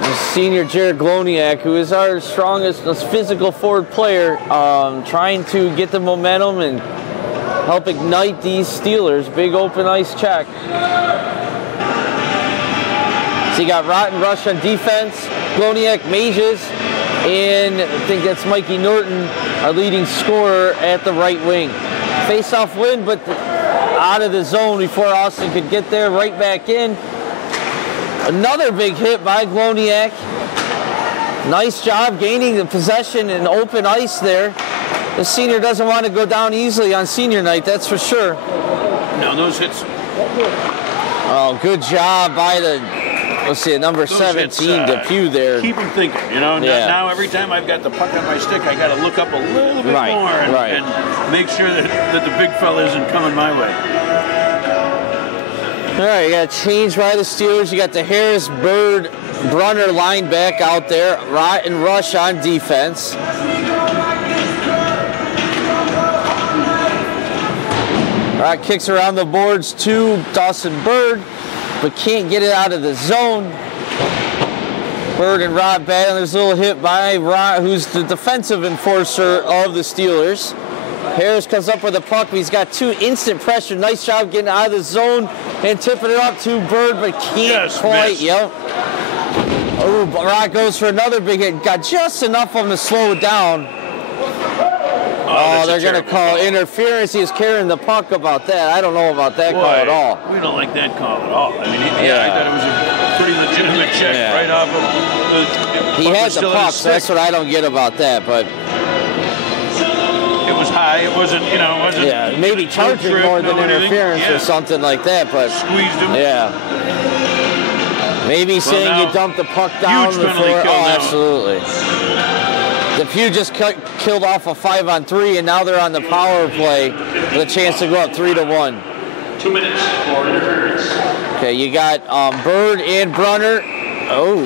The senior Jared Gloniak, who is our strongest, most physical forward player, trying to get the momentum and help ignite these Steelers. Big open ice check. So you got Rotten Rush on defense, Gloniak Mages, and I think that's Mikey Norton, our leading scorer at the right wing. Face-off win, but out of the zone before Austin could get there, right back in. Another big hit by Gloniak. Nice job gaining the possession and open ice there. The senior doesn't want to go down easily on senior night, that's for sure. No, those hits. Oh, good job by the, let's see, number 17, Depew there. Keep them thinking, you know. Yeah. Now every time I've got the puck on my stick, I got to look up a little bit more and make sure that the big fella isn't coming my way. All right, you got a change by the Steelers. You got the Harris, Bird, Brunner line back out there. Rotten Rush on defense. All right, kicks around the boards to Dawson Bird, but can't get it out of the zone. Bird and Rod battling. There's a little hit by Rod, who's the defensive enforcer of the Steelers. Harris comes up with a puck. He's got two instant pressure. Nice job getting out of the zone and tipping it up to Bird, but can't quite. Yep. Oh, Rod goes for another big hit. Got just enough of him to slow it down. Oh, they're going to call interference. He was carrying the puck about that. I don't know about that call at all. We don't like that call at all. I mean, I thought it was a pretty legitimate check right off of the He had the puck, so that's what I don't get about that, but it was high. It wasn't, you know, it wasn't. Yeah, maybe charging more than interference or something like that, but squeezed him. Yeah. Maybe saying you dumped the puck down before. Oh, absolutely. Depew just killed off a 5-on-3, and now they're on the power play with a chance to go up 3-1. 2 minutes for interference. Okay, you got Bird and Brunner. Oh.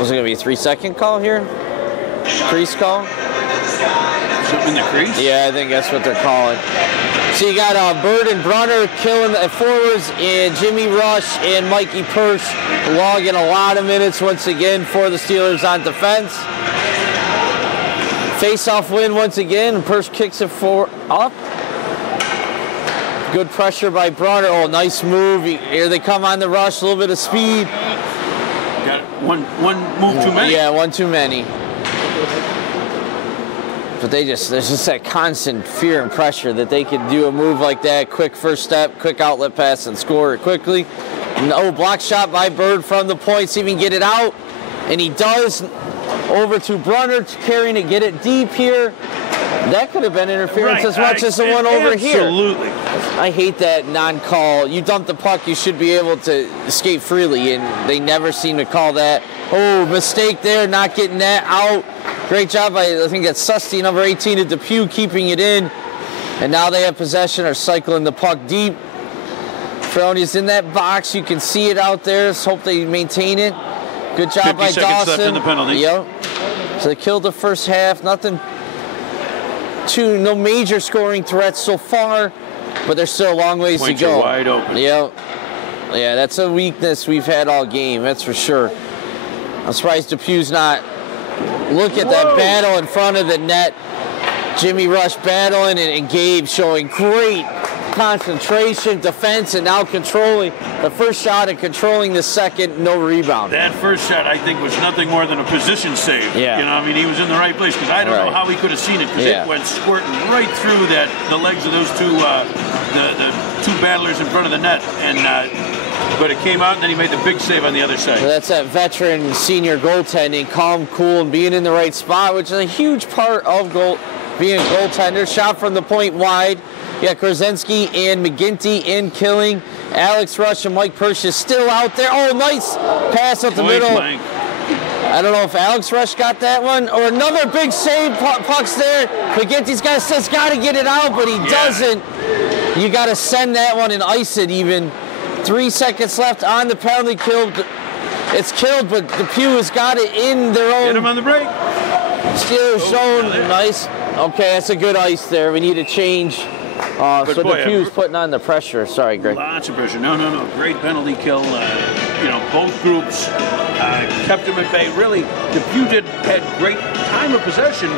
Was it going to be a 3-second call here? Crease call? In the crease? Yeah, I think that's what they're calling. So you got Bird and Brunner killing the forwards, and Jimmy Rush and Mikey Persh logging a lot of minutes once again for the Steelers on defense. Face-off win once again, and Persh kicks it up. Good pressure by Brunner. Oh, nice move. Here they come on the rush, a little bit of speed. Got one move too many. Yeah, one too many. But there's just that constant fear and pressure that they can do a move like that, quick first step, quick outlet pass, and score it quickly. No, block shot by Bird from the point, see if he can get it out, and he does. Over to Brunner, carrying it, get it deep here. That could have been interference as much as the one over here. Absolutely. I hate that non-call. You dump the puck, you should be able to escape freely, and they never seem to call that. Oh, mistake there, not getting that out. Great job by, I think that's Susty, number 18 at Depew, keeping it in. And now they have possession, are cycling the puck deep. Fredonia's in that box. You can see it out there. Let's hope they maintain it. Good job by 50 seconds Dawson. left in the penalty. Yep. So they killed the first half. No major scoring threats so far, but there's still a long ways to go. Wide open. Yep. Yeah, that's a weakness we've had all game, that's for sure. I'm surprised Depew's not. Look at that battle in front of the net. Jimmy Rush battling and Gabe showing great concentration, defense, and now controlling the first shot and controlling the second, no rebound. That first shot, I think, was nothing more than a position save. Yeah. You know, I mean, he was in the right place because I don't know how he could have seen it because it went squirting right through the legs of those two, the two battlers in front of the net, and but it came out and then he made the big save on the other side. So that's that veteran senior goaltending, calm, cool, and being in the right spot, which is a huge part of being a goaltender. Shot from the point wide. Yeah, Korzynski and McGinty in killing. Alex Rush and Mike Persh still out there. Oh, nice pass up the middle. Blank. I don't know if Alex Rush got that one or another big save. Puck's there. McGinty's got to get it out, but he doesn't. You got to send that one and ice it even. 3 seconds left on the penalty kill. It's killed, but Depew has got it in their own. Get him on the break. Steelers shown. Nice. Okay, that's a good ice there. We need a change. So Depew's putting on the pressure. Sorry, Greg. Lots of pressure. No. Great penalty kill. Both groups kept him at bay. Really, Depew had great time of possession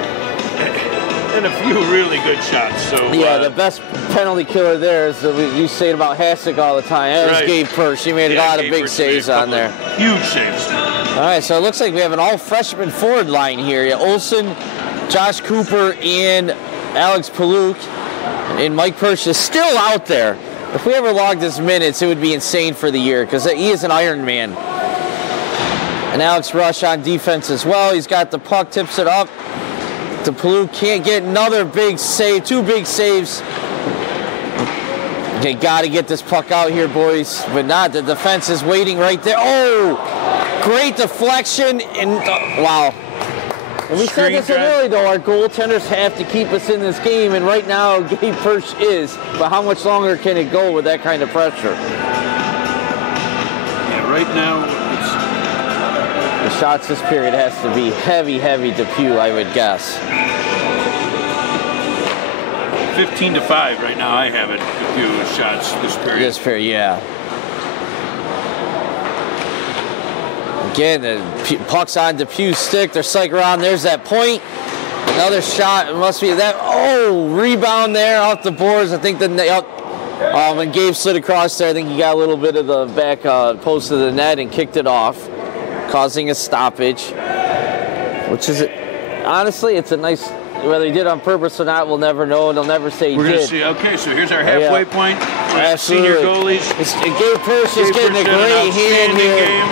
and a few really good shots. So the best penalty killer there is you say it about Hasek all the time. That was Gabe Persh. He made a lot of big saves on there. Huge saves. All right, so it looks like we have an all-freshman forward line here. Yeah, Olsen, Josh Cooper, and Alex Paluk. And Mike Persh is still out there. If we ever logged his minutes, it would be insane for the year because he is an Iron Man. And Alex Rush on defense as well. He's got the puck, tips it up. Paluk can't get another big save, 2 big saves. Okay, got to get this puck out here, boys. But not. The defense is waiting right there. Oh, great deflection. And wow. And we said this earlier, though, our goaltenders have to keep us in this game, and right now Gabe Persh is. But how much longer can it go with that kind of pressure? Yeah, right now the shots this period has to be heavy Depew, I would guess. 15-5 right now. I have it. Depew shots this period. This period, yeah. Again, the puck's on Depew's stick. They're cycling around. There's that point. Another shot. It must be that. Oh, rebound there off the boards. I think when Gabe slid across there, I think he got a little bit of the back post of the net and kicked it off, causing a stoppage. Which is, honestly, it's a nice. Whether he did on purpose or not, we'll never know. They'll never say he did. We're going to see. Okay, so here's our halfway point. Absolutely. Senior goalies. Gabe Persh is getting a great hand here. Game.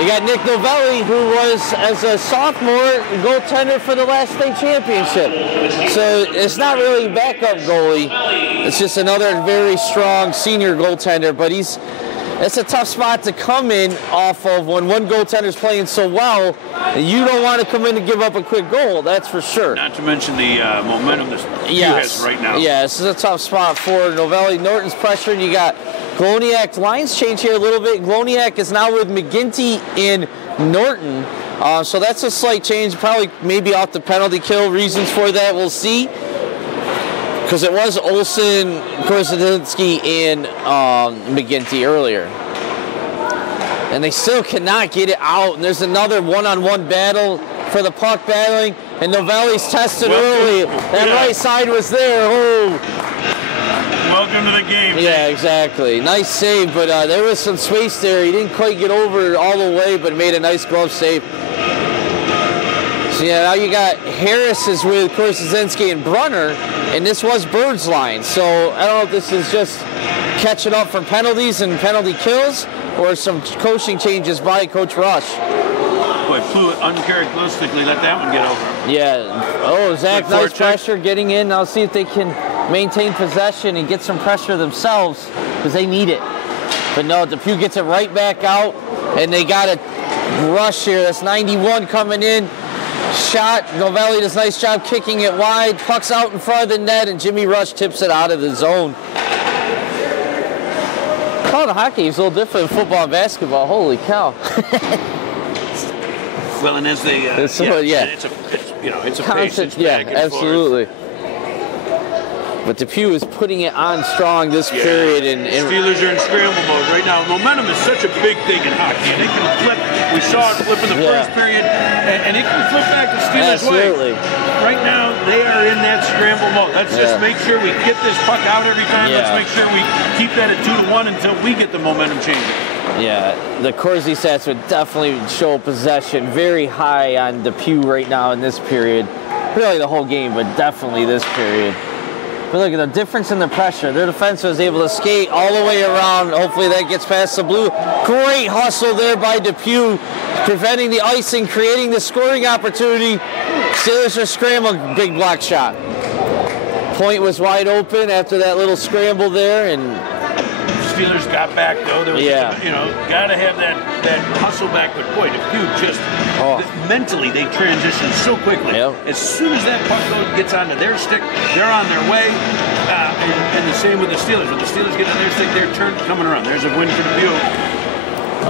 You got Nick Novelli, who was, as a sophomore, goaltender for the last state championship. So it's not really backup goalie. It's just another very strong senior goaltender. But it's a tough spot to come in off of when one goaltender's playing so well. You don't want to come in and give up a quick goal, that's for sure. Not to mention the momentum this team has right now. Yeah, this is a tough spot for Novelli. Norton's pressuring. You got Gloniak. Lines change here a little bit. Gloniak is now with McGinty in Norton. So that's a slight change. Probably maybe off the penalty kill. Reasons for that, we'll see. Because it was Olsen, Korzynski, and McGinty earlier. And they still cannot get it out. And there's another one-on-one battle for the puck battling. And Novelli's tested early. That right side was there. Oh. Welcome to the game. Yeah, exactly. Nice save, but there was some space there. He didn't quite get over all the way, but made a nice glove save. So yeah, now you got Harris is with Korzynski and Brunner, and this was Bird's line. So I don't know if this is just catching up from penalties and penalty kills, or some coaching changes by Coach Rush. Boy, Fluid uncharacteristically let that one get over. Yeah. Oh, Zach, nice pressure getting in. I'll see if they can maintain possession and get some pressure themselves because they need it. But no, Depew gets it right back out, and they got a rush here. That's 91 coming in. shot. Novelli does a nice job kicking it wide. Puck's out in front of the net, and Jimmy Rush tips it out of the zone. Oh, the hockey is a little different than football and basketball. Holy cow. Well, and as they, it's a constant, absolutely. But Depew is putting it on strong this period. And Steelers are in scramble mode right now. Momentum is such a big thing in hockey, and they can flip. We saw it flip in the first period, and it can flip back the Steelers' way. Right now, they are in that scramble mode. Let's just make sure we get this puck out every time. Let's make sure we keep that at 2-1 until we get the momentum changing. Yeah, the Corsi stats would definitely show possession very high on Depew right now in this period. Really the whole game, but definitely this period. But look at the difference in the pressure. Their defense was able to skate all the way around. Hopefully that gets past the blue. Great hustle there by Depew, preventing the icing, creating the scoring opportunity. Steelers are scrambling, big block shot. Point was wide open after that little scramble there, and Steelers got back though. There was got to have that hustle back. But boy, Depew just mentally they transition so quickly. As soon as that puck gets onto their stick, they're on their way. And the same with the Steelers. When the Steelers get on their stick, they're coming around. There's a win for Depew.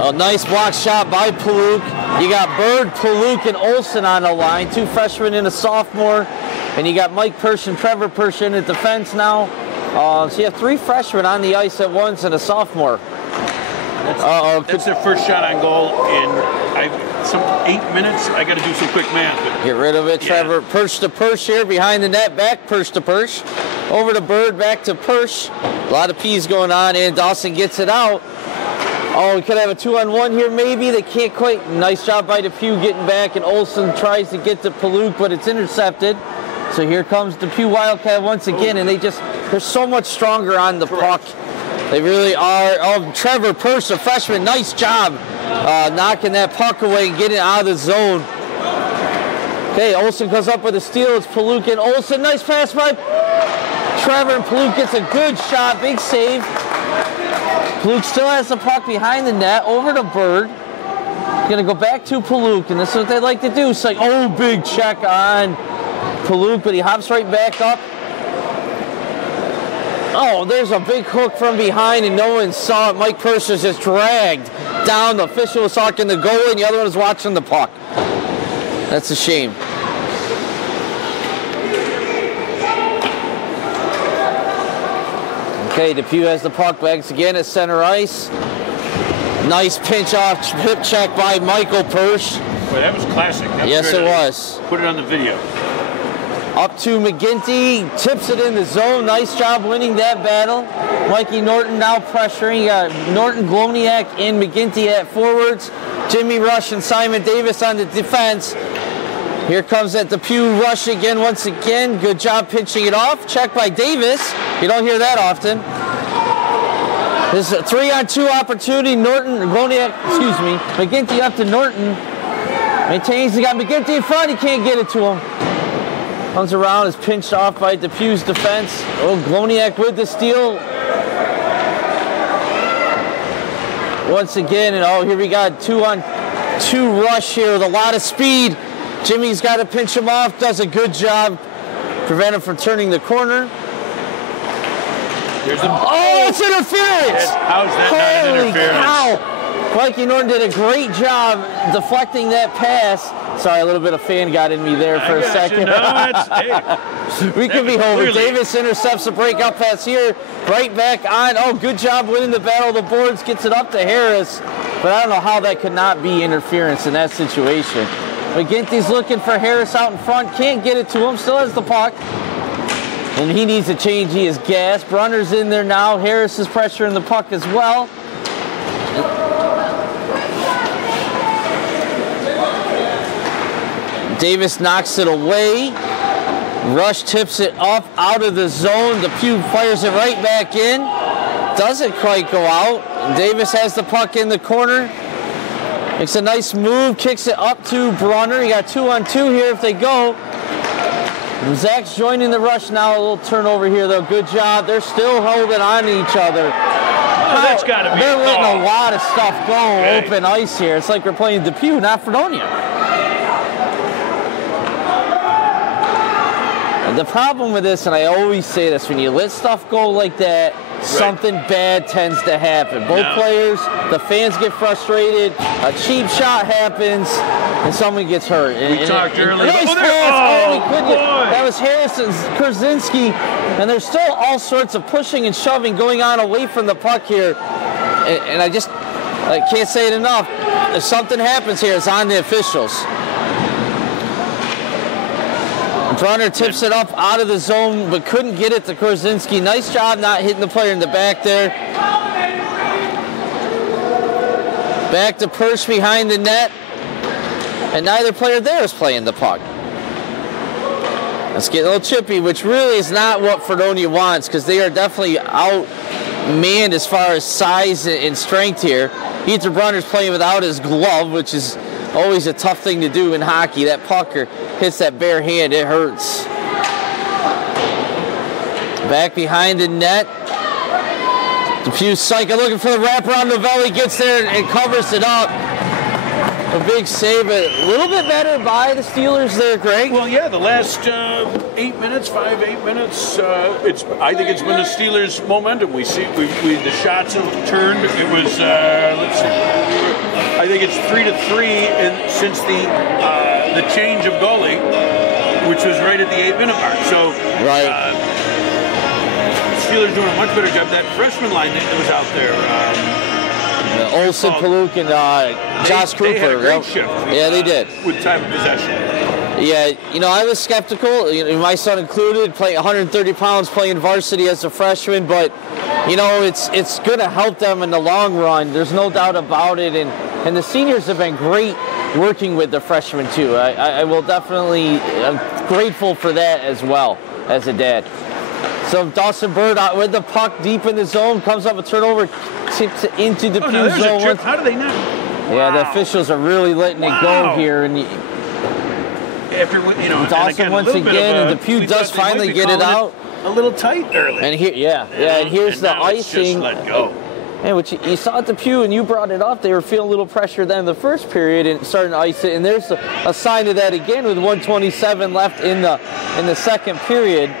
A nice block shot by Paluk. You got Bird, Paluk, and Olsen on the line. 2 freshmen and a sophomore. And you got Mike Persh and Trevor Persh in at defense now. So you have 3 freshmen on the ice at once and a sophomore. That's their first shot on goal in 8 minutes. I got to do some quick math. But get rid of it, Trevor. Persh to Persh here behind the net. Back Persh to Persh. Over to Bird, back to Persh. A lot of P's going on, and Dawson gets it out. Oh, we could have a 2-on-1 here maybe. They can't quite. Nice job by Depew getting back, and Olsen tries to get to Paluk, but it's intercepted. So here comes Depew Wildcat once again, and they're so much stronger on the puck. They really are. Oh, Trevor Persh, a freshman, nice job knocking that puck away and getting it out of the zone. Okay, Olsen comes up with a steal. It's Paluk and Olsen. Nice pass by Trevor, and Paluk gets a good shot. Big save. Paluk still has the puck behind the net. Over to Bird. Going to go back to Paluk, and this is what they like to do. It's like, oh, big check on Paluk, but he hops right back up. Oh, there's a big hook from behind, and no one saw it. Mike Persh was just dragged down. The official was talking the goalie, and the other one was watching the puck. That's a shame. Okay, Depew has the puck back again at center ice. Nice pinch-off hip check by Michael Persh. Boy, that was classic. Yes, it was. Put it on the video. Up to McGinty, tips it in the zone. Nice job winning that battle. Mikey Norton now pressuring. You got Norton, Gloniak, and McGinty at forwards. Jimmy Rush and Simon Davis on the defense. Here comes that Depew Rush again, once again. Good job pitching it off. Check by Davis. You don't hear that often. This is a 3-on-2 opportunity. Norton, Gloniak, McGinty up to Norton. Maintains, he got McGinty in front. He can't get it to him. Comes around, is pinched off by Depew's defense. Oh, Gloniak with the steal. Once again, and here we got 2-on-2 rush here with a lot of speed. Jimmy's got to pinch him off, does a good job. Prevent him from turning the corner. It's interference! How's that not an interference? Holy cow! Mikey Norton did a great job deflecting that pass. Sorry, a little bit of fan got in me there for a second. We could be over. Davis intercepts the breakout pass here. Right back on. Oh, good job winning the battle of the boards. Gets it up to Harris. But I don't know how that could not be interference in that situation. McGinty's looking for Harris out in front. Can't get it to him. Still has the puck. And he needs a change. He is gassed. Brunner's in there now. Harris is pressuring the puck as well. Davis knocks it away. Rush tips it up out of the zone. Depew fires it right back in. Doesn't quite go out. Davis has the puck in the corner. Makes a nice move. Kicks it up to Brunner. You got 2-on-2 here if they go. Zach's joining the rush now. A little turnover here, though. Good job. They're still holding on to each other. That's got to be. They're letting a lot of stuff go open ice here. It's like we're playing Depew, not Fredonia. The problem with this, and I always say this, when you let stuff go like that, something bad tends to happen. Both players, the fans get frustrated, a cheap shot happens, and someone gets hurt. We talked earlier. That was Harrison Krasinski, and there's still all sorts of pushing and shoving going on away from the puck here. And I can't say it enough. If something happens here, it's on the officials. Brunner tips it up out of the zone, but couldn't get it to Krasinski. Nice job not hitting the player in the back there. Back to Persh behind the net. And neither player there is playing the puck. Let's get a little chippy, which really is not what Fredonia wants, because they are definitely outmanned as far as size and strength here. Ethan Brunner's playing without his glove, which is always a tough thing to do in hockey. That pucker hits that bare hand, it hurts. Back behind the net. Depew cycle looking for the wraparound. Novelli gets there and covers it up. A big save, a little bit better by the Steelers there, Greg. Well, yeah, the last 8 minutes, I think it's been the Steelers' momentum. We see the shots have turned. It was let's see, I think it's 3-3 since the change of goalie, which was right at the 8-minute mark. So Steelers doing a much better job. That freshman line that was out there. Olsen, Paluk, and Josh Cooper. They had a great shift. Yeah, they did. With time of possession. Yeah, I was skeptical. My son included, playing 130 pounds, playing varsity as a freshman. But it's going to help them in the long run. There's no doubt about it. And the seniors have been great working with the freshmen too. I will definitely. I'm grateful for that as well as a dad. So Dawson Bird out with the puck deep in the zone, comes up a turnover, tips it into the Depew zone. How do they not? Yeah, the officials are really letting it go here, and Dawson once again, and Depew does finally get it out. A little tight early. And here, and here's the icing. Let go. And which you saw at Depew, and you brought it up. They were feeling a little pressure then in the first period and starting to ice it. And there's a sign of that again with 1:27 left in the second period.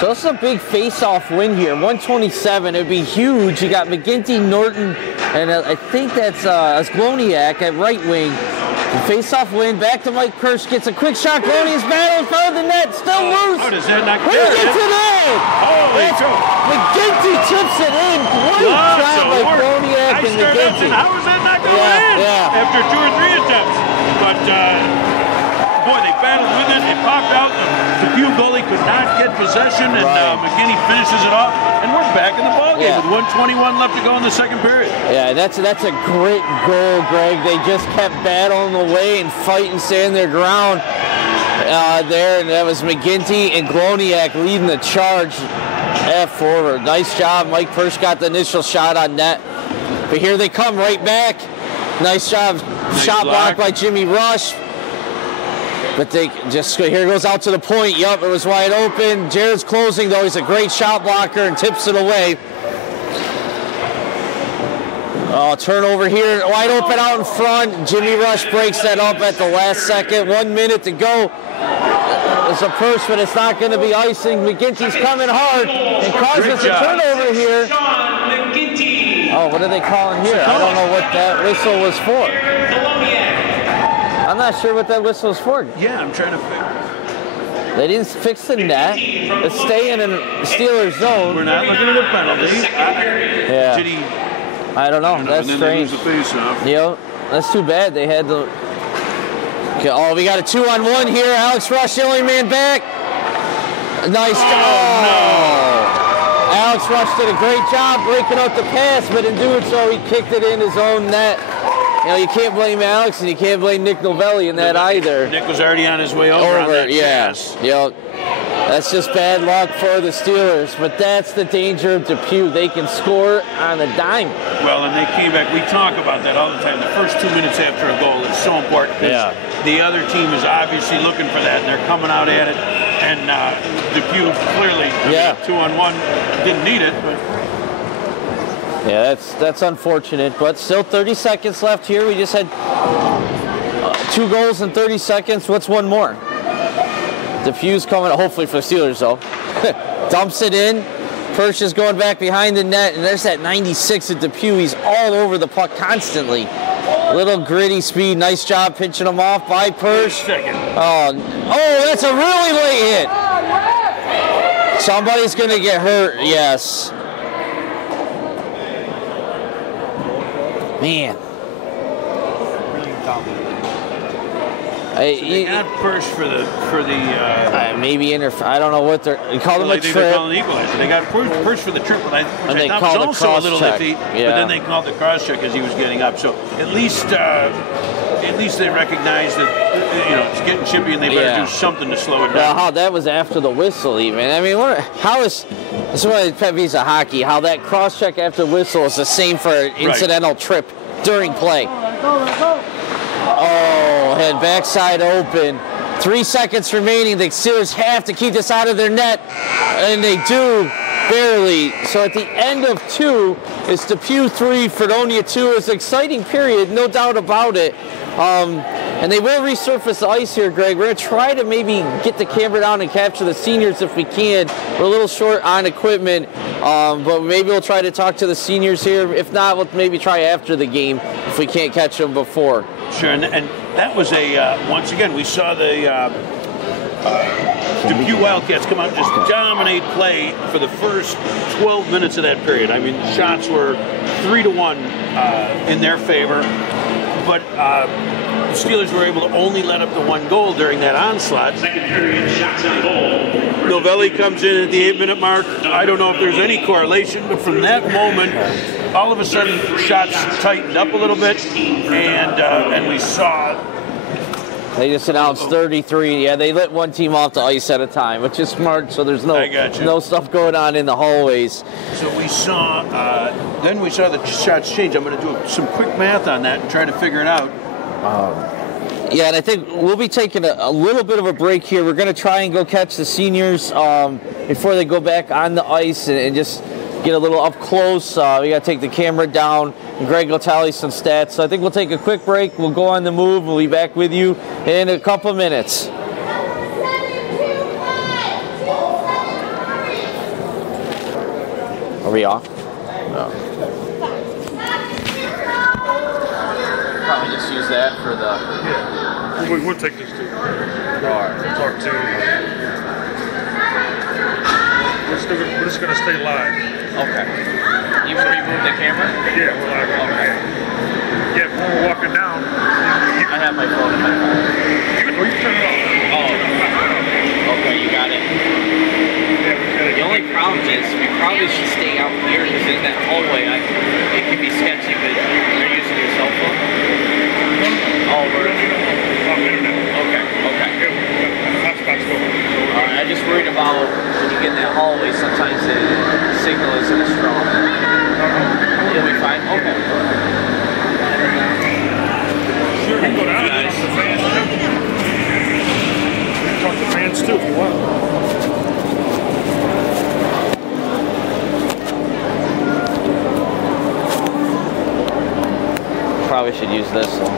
So this is a big face-off win here. 127, it'd be huge. You got McGinty, Norton, and I think that's Gloniak at right wing. Face-off win. Back to Mike Persh. Gets a quick shot. Gloniak's battle in front of the net. Still loose. How does that not Who gets it in? McGinty tips it in. Great job by Gloniak and McGinty. How is that not going in? After 2 or 3 attempts. But boy, they battled with it. It popped out. The Depew goalie could not get possession, and McGinney finishes it off. And we're back in the ballgame with 1:21 left to go in the second period. Yeah, that's a great goal, Greg. They just kept battling away and fighting, staying their ground there. And that was McGinty and Gloniak leading the charge at forward. Nice job. Mike Persh got the initial shot on net. But here they come right back. Nice job. Shot blocked by Jimmy Rush. But they just, here goes out to the point. Yup, it was wide open. Jared's closing, though. He's a great shot blocker and tips it away. Oh, turnover here. Wide open out in front. Jimmy Rush breaks that up at the last second. 1 minute to go. It's a Persh, but it's not going to be icing. McGinty's coming hard and causes a turnover here. Oh, what are they calling here? I don't know what that whistle was for. I'm not sure what that whistle is for. Yeah, I'm trying to figure. They didn't fix the net. It's staying in Steelers zone. We're not looking at a penalty. Yeah. Did he? I don't know. That's strange. That's too bad. They had the. Okay, oh, we got a 2-on-1 here. Alex Rush, the only man back. Nice job. No. Alex Rush did a great job breaking up the pass, but in doing so, he kicked it in his own net. You can't blame Alex, and you can't blame Nick Novelli in that either. Nick was already on his way over. Yes. That's just bad luck for the Steelers, but that's the danger of Depew. They can score on a dime. Well, and they came back. We talk about that all the time. The first 2 minutes after a goal is so important. The other team is obviously looking for that, and they're coming out at it. And Depew clearly, 2-on-1, didn't need it, but. Yeah, that's unfortunate, but still 30 seconds left here. We just had 2 goals in 30 seconds. What's one more? Depew's coming, hopefully for the Steelers though. Dumps it in. Persh is going back behind the net, and there's that 96 of Depew. He's all over the puck constantly. Little gritty speed. Nice job pinching him off by Persh. Oh, that's a really late hit. Somebody's going to get hurt, yes. Man. They got Persh for the maybe I don't know what they called him a trip. They called an equalizer. They got Persh for the trip, but I thought was also a little iffy. But then they called the cross check as he was getting up. So at least they recognize that it's getting chippy and they better do something to slow it down. How that was after the whistle, even. I mean, this is one of the pet peeves of hockey. How that cross check after the whistle is the same for an incidental trip during play. Oh, head backside open. 3 seconds remaining. The Steelers have to keep this out of their net, and they do, barely. So at the end of 2, it's Depew 3, Fredonia 2. It's an exciting period, no doubt about it. And they will resurface the ice here, Greg. We're going to try to maybe get the camera down and capture the seniors if we can. We're a little short on equipment, but maybe we'll try to talk to the seniors here. If not, we'll maybe try after the game if we can't catch them before. Sure, and that was once again, we saw the Depew Wildcats come out and just dominate play for the first 12 minutes of that period. I mean, shots were 3-1 in their favor, but the Steelers were able to only let up the 1 goal during that onslaught. Second period, shots on goal. Novelli comes in at the 8-minute mark. I don't know if there's any correlation, but from that moment, all of a sudden, shots tightened up a little bit, and we saw. They just announced 33. Yeah, they let one team off the ice at a time, which is smart. So there's no stuff going on in the hallways. So we saw. Then we saw the shots change. I'm going to do some quick math on that and try to figure it out. Yeah, and I think we'll be taking a little bit of a break here. We're going to try and go catch the seniors before they go back on the ice and just get a little up close. We got to take the camera down, and Greg will tally some stats. So I think we'll take a quick break. We'll go on the move. We'll be back with you in a couple minutes. Are we off? No. Probably just use that for the... Yeah. We'll take this too. All right. Talk to... We're just going to stay live. Okay. Even remove the camera? Yeah, we're live. Okay. Yeah, when we're walking down... I have my phone in my car. You turn it off. Oh. Okay, you got it. Yeah, the only problem is we probably should stay out here because in that hallway it can be sketchy, but you're using your cell phone? Oh, we're... Okay. Alright, I just worried about when you get in that hallway, sometimes the signal isn't as strong. You'll be fine? Okay. Sure, you can go down and talk to fans too. You can talk to fans too if you want. Probably should use this one.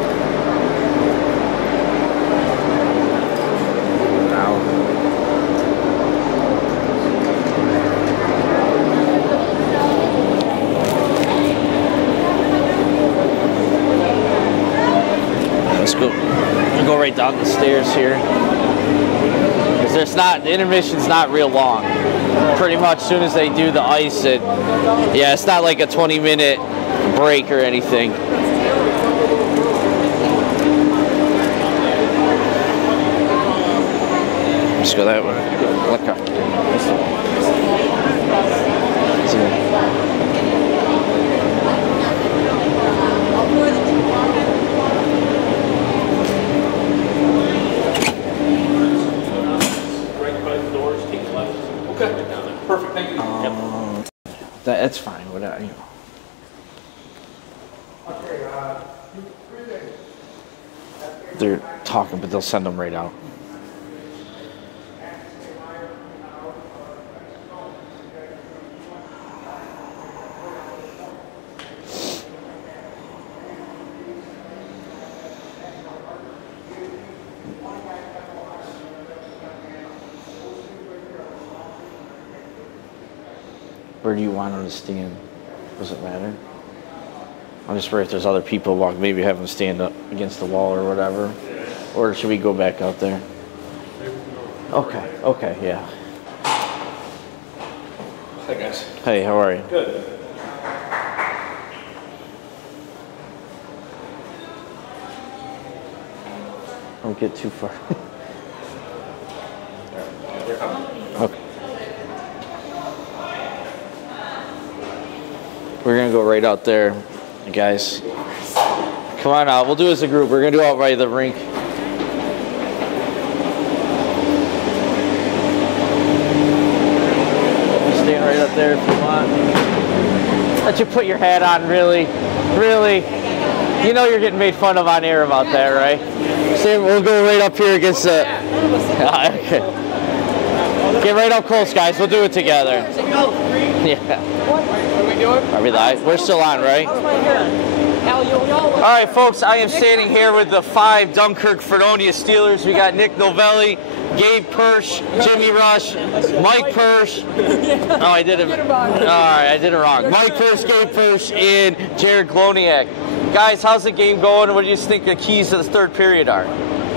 We'll go right down the stairs here. Because the intermission's not real long. Pretty much as soon as they do the ice, it's not like a 20-minute break or anything. Let's go that way. Look up. Perfect, thank you. That's fine. Whatever, you know. They're talking, but they'll send them right out. Where do you want them to stand? Does it matter? I'm just worried if there's other people walk, maybe have them stand up against the wall or whatever. Or should we go back out there? Okay, yeah. Hi guys. Hey, how are you? Good. Don't get too far. Okay. We're gonna go right out there, guys. Come on out. We'll do it as a group. We're gonna do it out by the rink. Stand right up there if you want. Let you put your hat on, really. You know you're getting made fun of on air about that, right? So we'll go right up here against the... Okay. Get right up close, guys. We'll do it together. Yeah. What are we doing? Are we live? We're still on, right? All right, folks. I am standing here with the 5 Dunkirk Fredonia Steelers. We got Nick Novelli, Gabe Persh, Jimmy Rush, Mike Persh. Oh, I did it. All right, I did it wrong. Mike Persh, Gabe Persh, and Jared Gloniak. Guys, how's the game going? What do you think the keys to the third period are?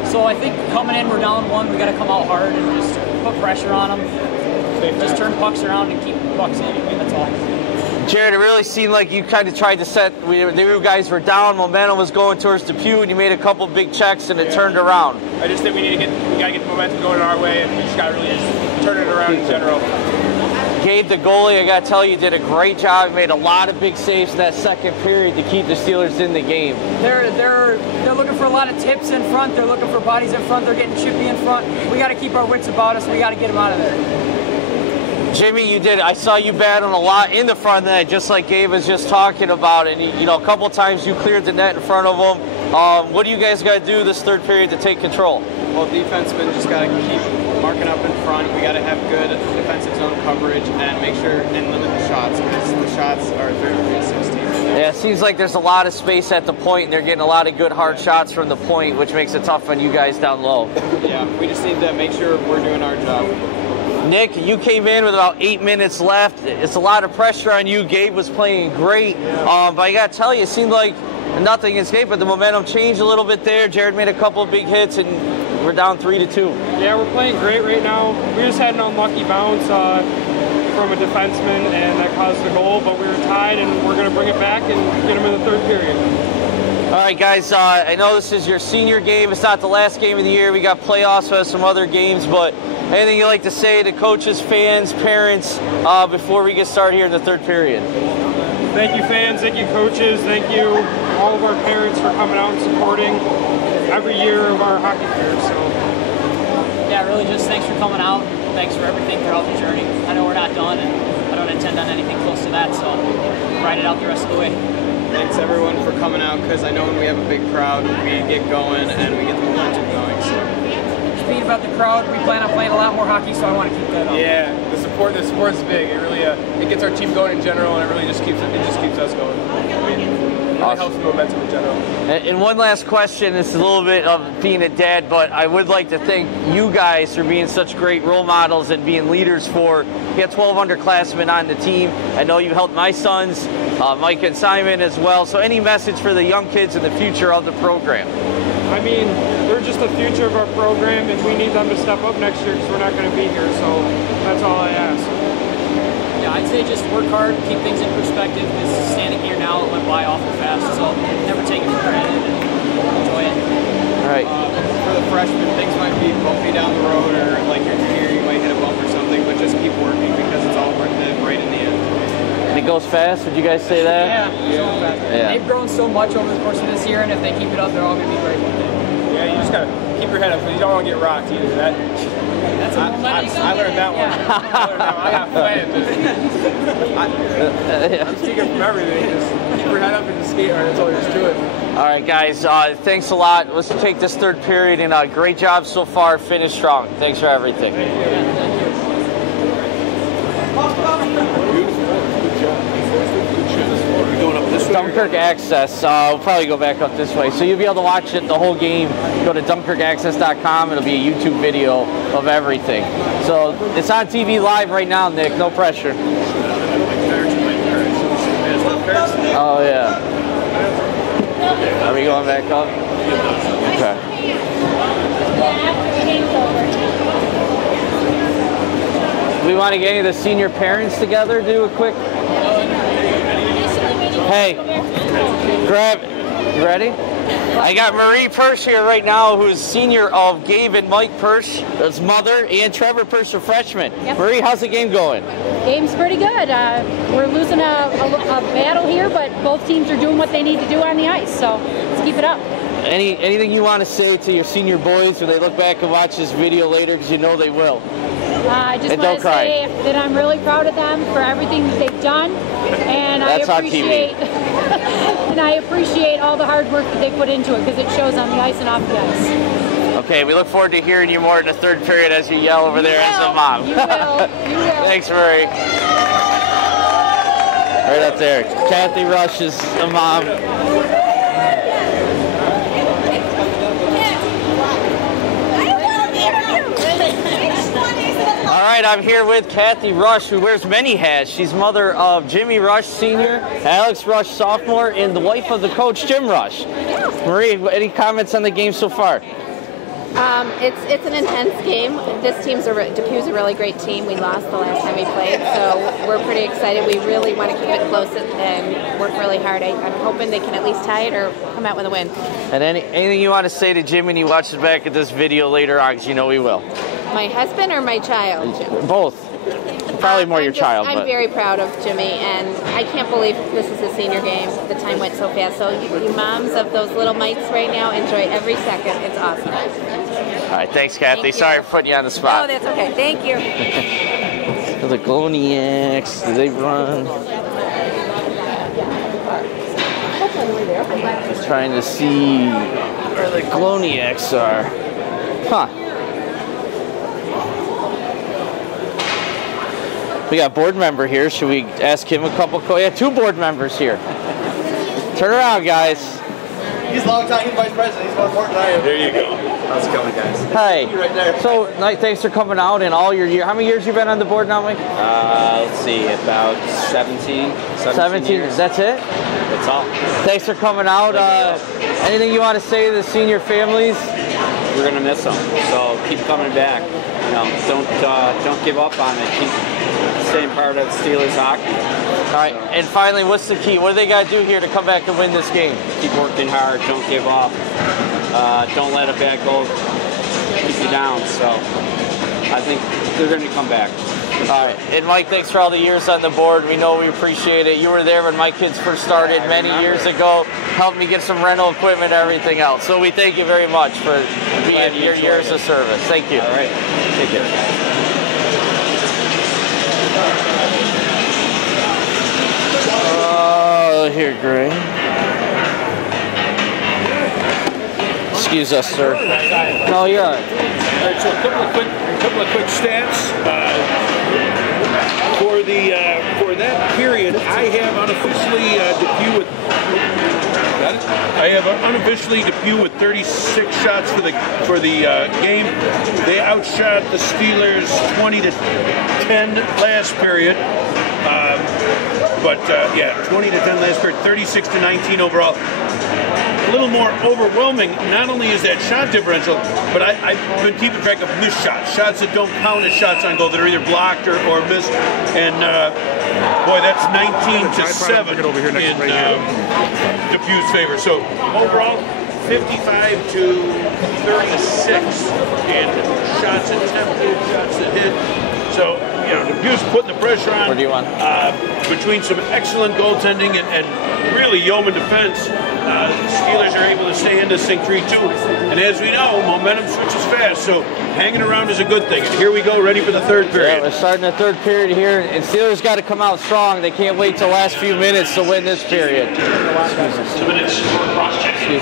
So I think coming in, we're down 1. We got to come out hard and just put pressure on them. Just turn pucks around and keep pucks in. That's all. Jared, it really seemed like you kind of tried to set. You guys were down, momentum was going towards Depew, and you made a couple big checks, and it turned around. I just think we gotta get the momentum going our way, and we just gotta really just turn it around in general. Gabe, the goalie, I gotta tell you, did a great job. He made a lot of big saves in that second period to keep the Steelers in the game. They're looking for a lot of tips in front. They're looking for bodies in front. They're getting chippy in front. We got to keep our wits about us. We got to get them out of there. Jimmy, you did. I saw you battling a lot in the front of the net, just like Gabe was just talking about. And you know, a couple of times you cleared the net in front of them. What do you guys got to do this third period to take control? Well, defensemen just got to keep marking up in front. We got to have good defensive zone coverage and make sure and limit the shots, because the shots are 33-16. Yeah, it seems like there's a lot of space at the point, and they're getting a lot of good hard shots from the point, which makes it tough on you guys down low. Yeah, we just need to make sure we're doing our job. Nick, you came in with about 8 minutes left. It's a lot of pressure on you. Gabe was playing great. But I got to tell you, it seemed like nothing against Gabe, but the momentum changed a little bit there. Jared made a couple of big hits, and we're down 3-2. Yeah, we're playing great right now. We just had an unlucky bounce from a defenseman, and that caused the goal, but we were tied, and we're going to bring it back and get them in the third period. All right, guys, I know this is your senior game. It's not the last game of the year. We got playoffs, we have some other games, but anything you'd like to say to coaches, fans, parents before we get started here in the third period? Thank you, fans. Thank you, coaches. Thank you, all of our parents, for coming out and supporting every year of our hockey career. So, yeah, really just thanks for coming out. Thanks for everything throughout the journey. I know we're not done, and I don't intend on anything close to that, so ride it out the rest of the way. Thanks everyone for coming out, because I know when we have a big crowd, we get going and we get the momentum going. So, speaking about the crowd, we plan on playing a lot more hockey, so I want to keep that up. Yeah, the support is big. It really it gets our team going in general, and it really just keeps us going. I mean, it really helps the momentum in general. And one last question, it's a little bit of being a dad, but I would like to thank you guys for being such great role models and being leaders for, you got 12 underclassmen on the team. I know you helped my sons, Mike and Simon as well. So any message for the young kids in the future of the program? I mean, they're just the future of our program, and we need them to step up next year because we're not going to be here. So that's all I ask. Yeah, I'd say just work hard, keep things in perspective, because standing here now, it went by awful fast, so never take it for granted and enjoy it. All right. For the freshmen, things might be bumpy down the road, or like your junior, you might hit a bump or something, but just keep working, because it's all worth it right in the end. And it goes fast, would you guys say that? Yeah. They've grown so much over the course of this year, and if they keep it up, they're all going to be great one day. Yeah, you just got to keep your head up, but you don't want to get rocked either. I learned that one. I got plans. I'm taking from everything. Just keep your head up and just skate hard. That's all there is to it. All right, guys, thanks a lot. Let's take this third period, and great job so far. Finish strong. Thanks for everything. Dunkirk Access. We'll probably go back up this way. So you'll be able to watch it the whole game. Go to DunkirkAccess.com. It'll be a YouTube video of everything. So it's on TV live right now, Nick. No pressure. Oh, yeah. Are we going back up? Okay. We want to get any of the senior parents together, do a quick... Hey, grab... You ready? I got Marie Persh here right now, who's senior of Gabe and Mike Persh, his mother, and Trevor Persh, a freshman. Yep. Marie, how's the game going? Game's pretty good. We're losing a battle here, but both teams are doing what they need to do on the ice, so let's keep it up. Anything you want to say to your senior boys when they look back and watch this video later, because you know they will? I just want to say that I'm really proud of them for everything that they've done, and That's I appreciate all the hard work that they put into it, because it shows on the ice and off the ice. Okay, we look forward to hearing you more in the third period as you yell over there as a mom. You will. You will. Thanks, Marie. Right up there. Kathy Rush is a mom. All right, I'm here with Kathy Rush, who wears many hats. She's mother of Jimmy Rush, senior, Alex Rush, sophomore, and the wife of the coach, Jim Rush. Marie, any comments on the game so far? It's an intense game. This Depew's a really great team. We lost the last time we played, so we're pretty excited. We really want to keep it close and work really hard. I'm hoping they can at least tie it or come out with a win. And anything you want to say to Jim when he watches back at this video later on, because you know he will? My husband or my child? Both. Probably more your child. I'm very proud of Jimmy, and I can't believe this is a senior game. The time went so fast. So you moms of those little mites right now, enjoy every second. It's awesome. All right, thanks, Kathy. Sorry for putting you on the spot. Oh, that's okay. Thank you. The Gloniacs, do they run? Just trying to see where the Gloniacs are. Huh. We got board member here. Should we ask him a couple questions? Yeah, two board members here. Turn around, guys. He's long-time vice president. He's more important than I am. There you go. How's it going, guys? Hi. Right there. So, thanks for coming out and all your years. How many years you been on the board now, Mike? Let's see, about 17 years. That's it? That's all. Thanks for coming out. Anything you want to say to the senior families? We're gonna miss them, so keep coming back. You know, don't give up on it. Keep staying part of Steelers hockey. All right, and finally, what's the key? What do they got to do here to come back and win this game? Keep working hard. Don't give up. Don't let a bad goal keep you down. So I think they're going to come back. All right, and Mike, thanks for all the years on the board. We know we appreciate it. You were there when my kids first started many years ago, helped me get some rental equipment and everything else. So we thank you very much for being your years of service. Thank you. All right, take care. Here, Gray. Excuse us, sir. No, you're all right. All right, so a couple of quick stats. For that period, I have unofficially Depew with 36 shots for the game. They outshot the Steelers 20-10 last period. Yeah, 20-10 last period, 36-19 overall. A little more overwhelming. Not only is that shot differential, but I've been keeping track of missed shots, shots that don't count as shots on goal, that are either blocked or missed. And boy, that's 19-7 in Depew's favor. So overall, 55-36 in shots attempted, shots that hit. So, you know, Depew's putting the pressure on. What do you want? Between some excellent goaltending and really yeoman defense, Steelers are able to stay in this thing 3-2. And as we know, momentum switches fast, so hanging around is a good thing. And here we go, ready for the third period. Yeah, we're starting the third period here, and Steelers got to come out strong. They can't wait till the last few minutes to win this period. Excuse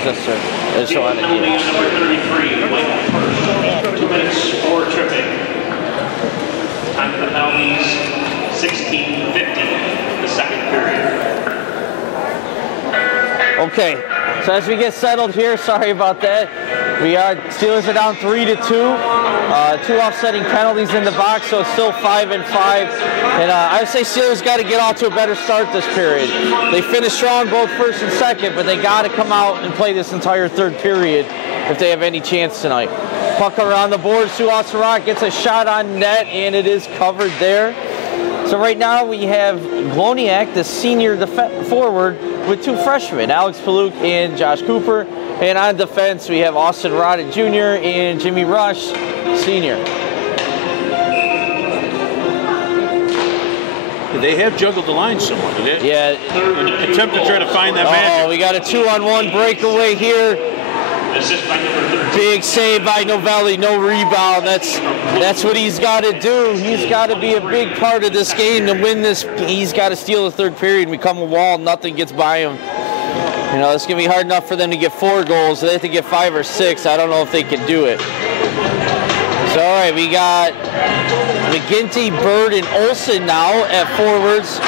us, sir. I just wanted to penalty on number 33, Mike First. 2 minutes for tripping. Time for the penalties, 16:50, the second period. Okay, so as we get settled here, sorry about that. Steelers are down 3-2. 2 offsetting penalties in the box, so it's still 5-5. And I would say Steelers got to get off to a better start this period. They finished strong both first and second, but they got to come out and play this entire third period if they have any chance tonight. Puck around the board, Sue Rock gets a shot on net, and it is covered there. So right now we have Gloniak, the senior forward, with 2 freshmen, Alex Paluk and Josh Cooper. And on defense, we have Austin Roddick Jr. and Jimmy Rush, senior. They have juggled the line somewhat. Yeah. Attempt to try to find that magic. Oh, we got a 2-on-1 breakaway here. Big save by Novelli, no rebound. That's what he's got to do. He's got to be a big part of this game to win this. He's got to steal the third period and become a wall. Nothing gets by him. You know, it's going to be hard enough for them to get 4 goals. They have to get 5 or 6. I don't know if they can do it. So, all right, we got McGinty, Bird, and Olsen now at forwards.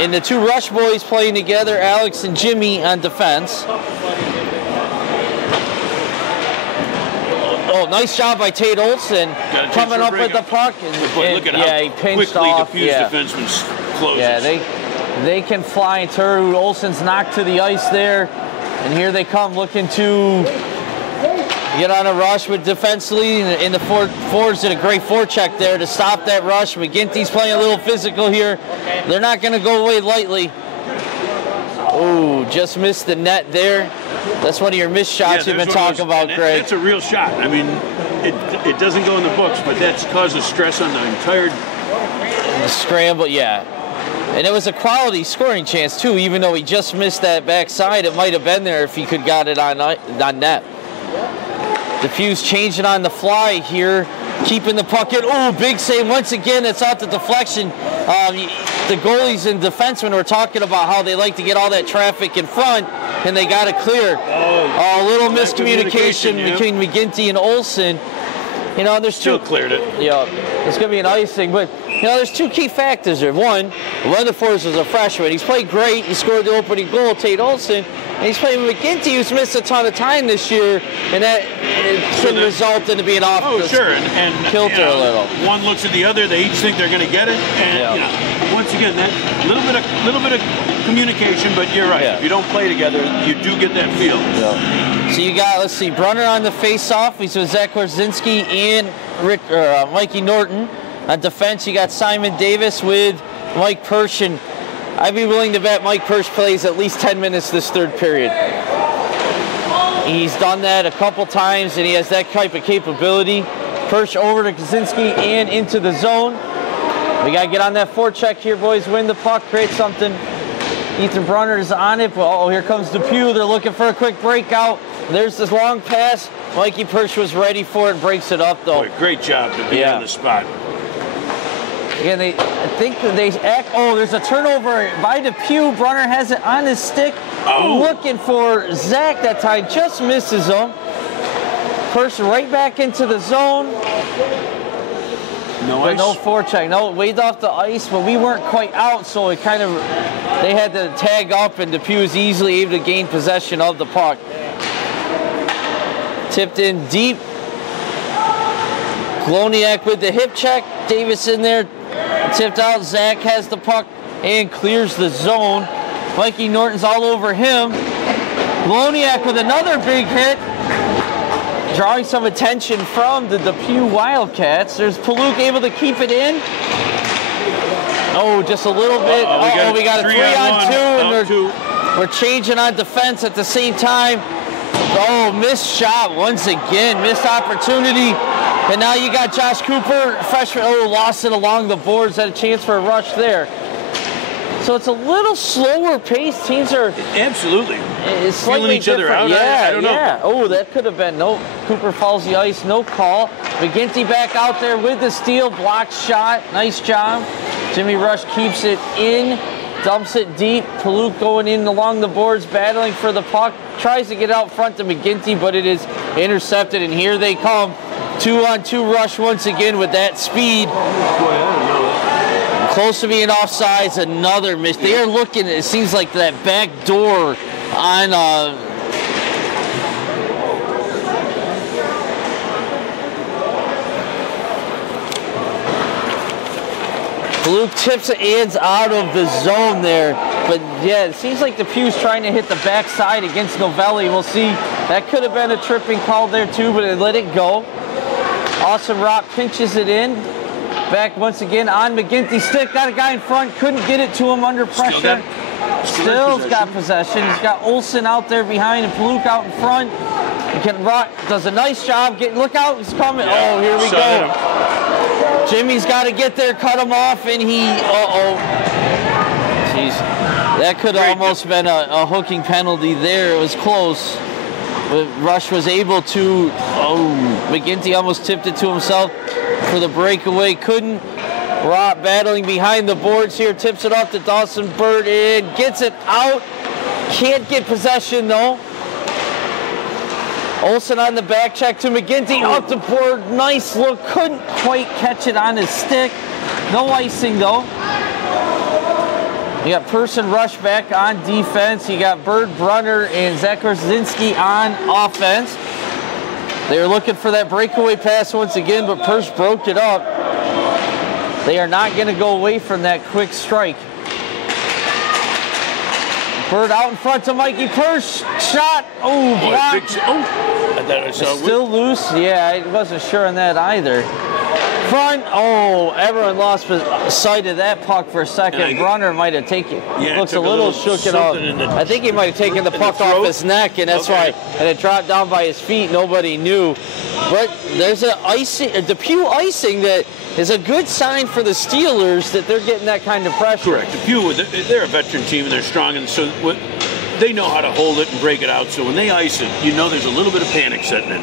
And the 2 Rush boys playing together, Alex and Jimmy on defense. Oh, nice job by Tate Olsen coming up with the puck. And look at how he pinched quickly off. Depew's defenseman closes. Yeah, they can fly and turn. Olsen's knocked to the ice there. And here they come looking to get on a rush with defensively. And the forwards did a great forecheck there to stop that rush. McGinty's playing a little physical here. They're not going to go away lightly. Oh, just missed the net there. That's one of your missed shots you've been talking about, Greg. That's a real shot. I mean, it doesn't go in the books, but that causes stress on the entire scramble. Yeah, and it was a quality scoring chance too. Even though he just missed that backside, it might have been there if he could got it on net. Depew's changing on the fly here, keeping the puck in. Oh, big save once again. It's out the deflection. The goalies and defensemen were talking about how they like to get all that traffic in front, and they got it clear. A little miscommunication between McGinty and Olsen. You know, there's still cleared it. Yeah, it's going to be an icing, but you know, there's 2 key factors there. One of Forrest is a freshman. He's played great. He scored the opening goal, Tate Olsen. And he's playing with McGinty, who's missed a ton of time this year, and that can result in being off and kilter a little. One looks at the other. They each think they're going to get it, and you know, once again, that little bit of communication. But you're right. If you don't play together, you do get that feel. Yeah. So you got, let's see, Brunner on the face-off. He's with Zach Korzinski and Mikey Norton. On defense, you got Simon Davis with Mike Persh, and I'd be willing to bet Mike Persh plays at least 10 minutes this third period. He's done that a couple times, and he has that type of capability. Persh over to Kaczynski and into the zone. We got to get on that forecheck here, boys. Win the puck, create something. Ethan Brunner is on it. Oh, here comes Depew. They're looking for a quick breakout. There's this long pass. Mikey Persh was ready for it, breaks it up, though. Boy, great job to be on the spot. Again, I think they act. Oh, there's a turnover by Depew. Brunner has it on his stick. Looking for Zach that time. Just misses him. Persh right back into the zone. No ice. No forecheck. No, waved off the ice, but we weren't quite out, so it kind of, they had to tag up, and Depew was easily able to gain possession of the puck. Tipped in deep. Gloniak with the hip check. Davis in there. Tipped out. Zach has the puck and clears the zone. Mikey Norton's all over him. Gloniak with another big hit. Drawing some attention from the Depew Wildcats. There's Paluk able to keep it in. Oh, just a little bit. We got a 3-on-2, and we're changing on defense at the same time. Oh, missed shot once again. Missed opportunity. And now you got Josh Cooper, freshman. Oh, lost it along the boards. Had a chance for a rush there. So it's a little slower pace. Teams are absolutely feeling each other out. I don't know. Oh, that could have been. No, Cooper falls the ice. No call. McGinty back out there with the steal. Blocked shot. Nice job. Jimmy Rush keeps it in. Dumps it deep. Paluk going in along the boards, battling for the puck. Tries to get out front to McGinty, but it is intercepted. And here they come. 2-on-2 rush once again with that speed. Close to being offsides, another miss. They are looking, it seems like that back door on Luke tips the ends out of the zone there. But yeah, it seems like Depew's trying to hit the backside against Novelli. We'll see. That could have been a tripping call there too, but they let it go. Awesome Rock pinches it in. Back once again on McGinty's stick. Got a guy in front. Couldn't get it to him under pressure. Still's got possession. He's got Olsen out there behind and Paluk out in front. Rock does a nice job. Look out, he's coming. Yeah. Oh, here we go. Jimmy's got to get there, cut him off, and he, Jeez. That could have almost been a hooking penalty there. It was close. But Rush was able to, McGinty almost tipped it to himself for the breakaway. Couldn't. Rock battling behind the boards here, tips it off to Dawson Bird and gets it out. Can't get possession though. Olsen on the back check to McGinty, out the board, nice look, couldn't quite catch it on his stick. No icing though. You got Person Rush back on defense. You got Bird, Brunner, and Zach Korzinski on offense. They were looking for that breakaway pass once again, but Purse broke it up. They are not going to go away from that quick strike. Bird out in front to Mikey Purse. Shot. Oh, blocked. Still loose. Yeah, I wasn't sure on that either. Front. Oh, everyone lost sight of that puck for a second. Brunner might have taken it. Yeah, looks a little shook it off. I think he might have taken the puck off his neck, and that's why. And it dropped down by his feet. Nobody knew. But there's a Depew icing that is a good sign for the Steelers that they're getting that kind of pressure. Correct. Depew, they're a veteran team and they're strong, and so they know how to hold it and break it out. So when they ice it, you know there's a little bit of panic setting in.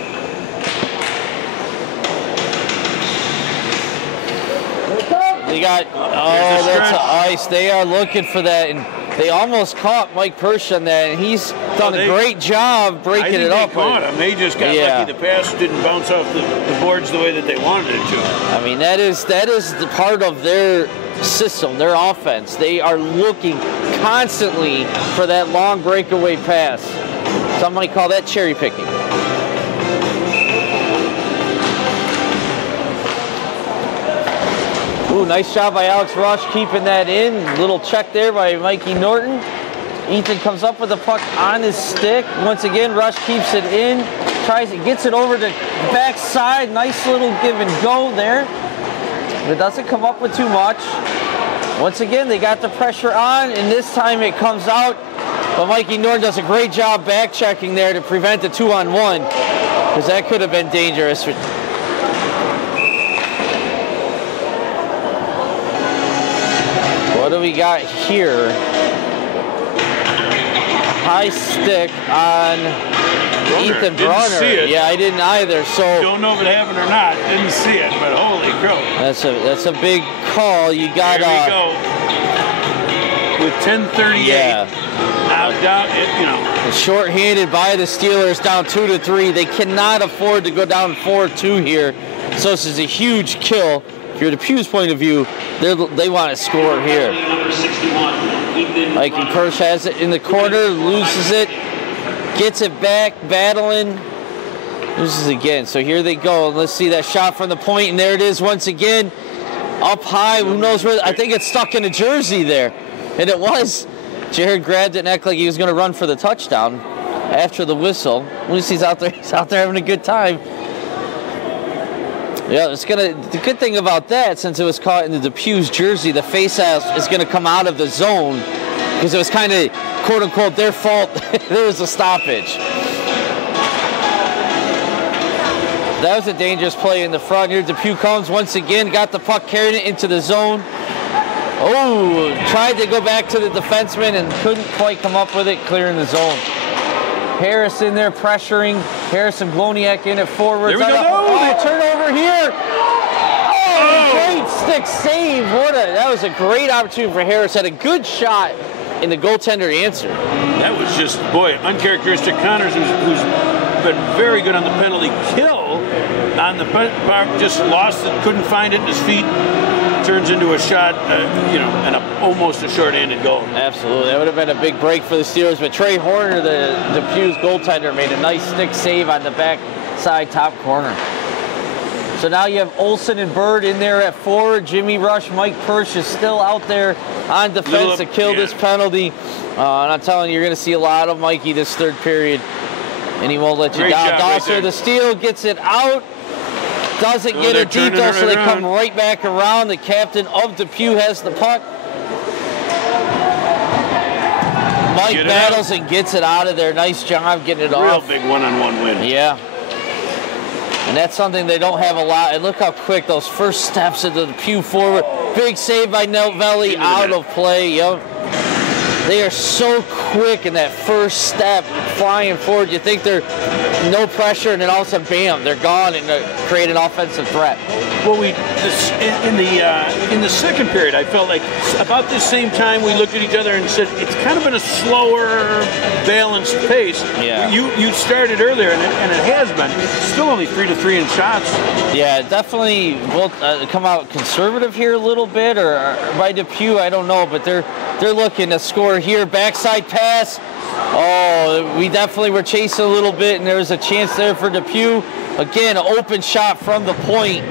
They got, that's an ice. They are looking for that, and they almost caught Mike Purse on that, and he's done a great job breaking it up. They caught him. They just got lucky. The pass didn't bounce off the boards the way that they wanted it to. I mean, that is the part of their system, their offense. They are looking constantly for that long breakaway pass. Some might call that cherry picking. Ooh, nice job by Alex Rush keeping that in. Little check there by Mikey Norton. Ethan comes up with the puck on his stick. Once again, Rush keeps it in. Gets it over to backside. Nice little give and go there. It doesn't come up with too much. Once again, they got the pressure on, and this time it comes out. But Mikey Norton does a great job back checking there to prevent the 2-on-1, because that could have been dangerous. What do we got here? High stick on Ethan Brunner. Yeah, I didn't either. So don't know if it happened or not. Didn't see it, but holy crow! That's a big call. You got. Here we go. With 10:38. Yeah. Down, short-handed by the Steelers, down 2-3. They cannot afford to go down 4-2 here. So this is a huge kill. If you're Depew's point of view, they want to score here. Mikey Purse has it in the corner, loses it, gets it back, battling, loses again. So here they go. Let's see that shot from the point, and there it is once again. Up high, who knows where? I think it's stuck in a jersey there. And it was. Jared grabbed it and acted like he was going to run for the touchdown after the whistle. Lucy's out there. He's out there having a good time. Yeah, the good thing about that, since it was caught in the Depew's jersey, the faceoff is going to come out of the zone because it was kind of, quote unquote, their fault. There was a stoppage. That was a dangerous play in the front here. Depew comes once again, got the puck, carried it into the zone. Oh, tried to go back to the defenseman and couldn't quite come up with it, clearing the zone. Harris in there pressuring. Harris and Gloniak in at forwards. There we go. Oh, turnover here. Oh, great stick save. That was a great opportunity for Harris. Had a good shot, and the goaltender answered. That was just, uncharacteristic. Connors, who's been very good on the penalty kill, on the just lost it, couldn't find it in his feet. Turns into a shot, and almost a short-handed goal. Absolutely. That would have been a big break for the Steelers, but Trey Horner, the Depew's goaltender, made a nice stick save on the back side top corner. So now you have Olsen and Bird in there at forward. Jimmy Rush, Mike Persh is still out there on defense to kill this penalty. And I'm telling you, you're going to see a lot of Mikey this third period, and he won't let you down. Dawson, the steal, gets it out. Doesn't get it deep though, so they come right back around. The captain of Depew has the puck. Mike battles and gets it out of there. Nice job getting it off. Real big one-on-one win. Yeah. And that's something they don't have a lot. And look how quick those first steps into the Depew forward. Big save by Novelli, out of play. Yep. They are so quick in that first step, flying forward. You think they're no pressure, and then all of a sudden, bam, they're gone and create an offensive threat. Well, in the second period, I felt like about the same time we looked at each other and said it's kind of been a slower, balanced pace. Yeah. You started earlier, and it has been. It's still only 3-3 in shots. Yeah, definitely will come out conservative here a little bit, or by Depew, I don't know, but they're looking to score here. Backside pass. Oh, we definitely were chasing a little bit, and there was a chance there for Depew. Again, an open shot from the point.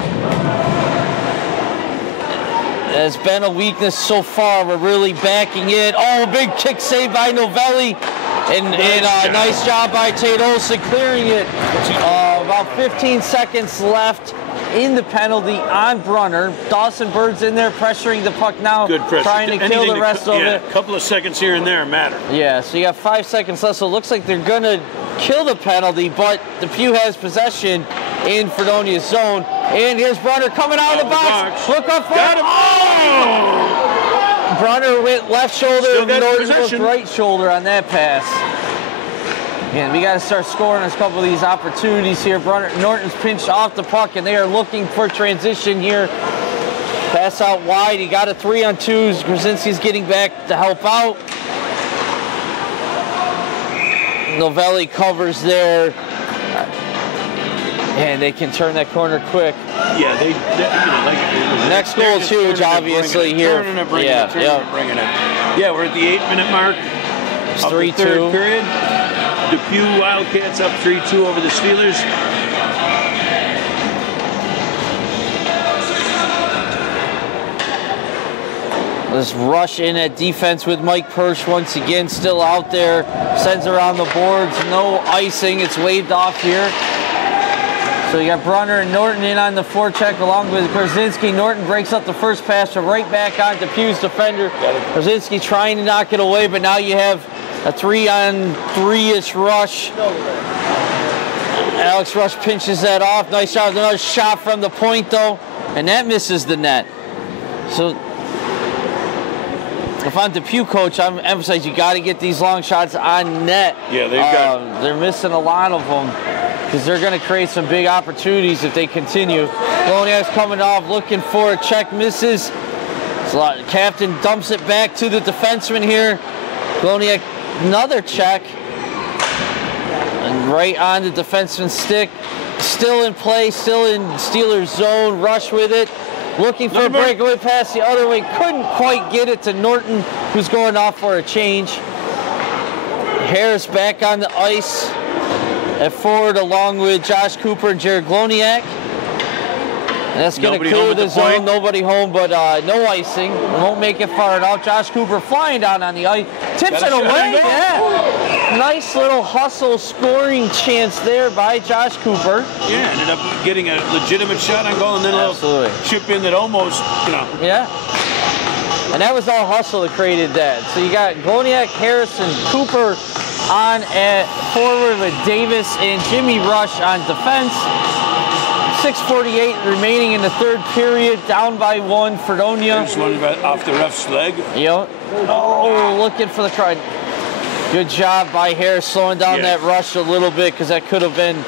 Has been a weakness so far. We're really backing it. Oh, big kick save by Novelli. And nice job by Tate Olsen clearing it. About 15 seconds left in the penalty on Brunner. Dawson Bird's in there pressuring the puck now. Good pressure. Trying to kill the rest of it. A couple of seconds here and there matter. Yeah, so you got 5 seconds left, so it looks like they're going to kill the penalty, but Depew has possession in Fredonia's zone. And here's Brunner coming out of the box. Look up front. Oh! Brunner went left shoulder, Norton went right shoulder on that pass. And we got to start scoring a couple of these opportunities here. Norton's pinched off the puck, and they are looking for transition here. Pass out wide. He got a 3-on-2. Krasinski's getting back to help out. Novelli covers there. And they can turn that corner quick. Yeah, next goal is huge, obviously, here. Bringing it. Yeah, we're at the 8-minute mark. It's 3-2. Third period. Depew Wildcats up 3-2 over the Steelers. Let's rush in at defense with Mike Persh once again, still out there. Sends around the boards, no icing, it's waved off here. So you got Brunner and Norton in on the forecheck along with Krasinski. Norton breaks up the first pass, so right back on Depew's defender. Krasinski trying to knock it away, but now you have a 3-on-3-ish rush. Alex Rush pinches that off. Nice shot. Another shot from the point, though, and that misses the net. So if I'm Depew coach, I'm emphasizing you got to get these long shots on net. Yeah, they're missing a lot of them because they're going to create some big opportunities if they continue. Gloniak's coming off, looking for a check, misses. Captain dumps it back to the defenseman here. Gloniak, another check. And right on the defenseman's stick. Still in play, still in Steelers zone. Rush with it. Looking for a breakaway pass the other way. Couldn't quite get it to Norton, who's going off for a change. Harris back on the ice at forward along with Josh Cooper and Jared Gloniak. And that's going to clear the zone. Nobody home, but no icing. Won't make it far enough. Josh Cooper flying down on the ice. Tips it away. Yeah. Nice little hustle scoring chance there by Josh Cooper. Yeah, ended up getting a legitimate shot on goal and then a little chip in that almost, Yeah. And that was all hustle that created that. So you got Gloniak, Harris, and Cooper on at forward with Davis and Jimmy Rush on defense. 6:48 remaining in the third period, down by 1, Fredonia. There's one off the ref's leg. Yep. Oh, looking for the crowd. Good job by Harris slowing down that rush a little bit because that could have been...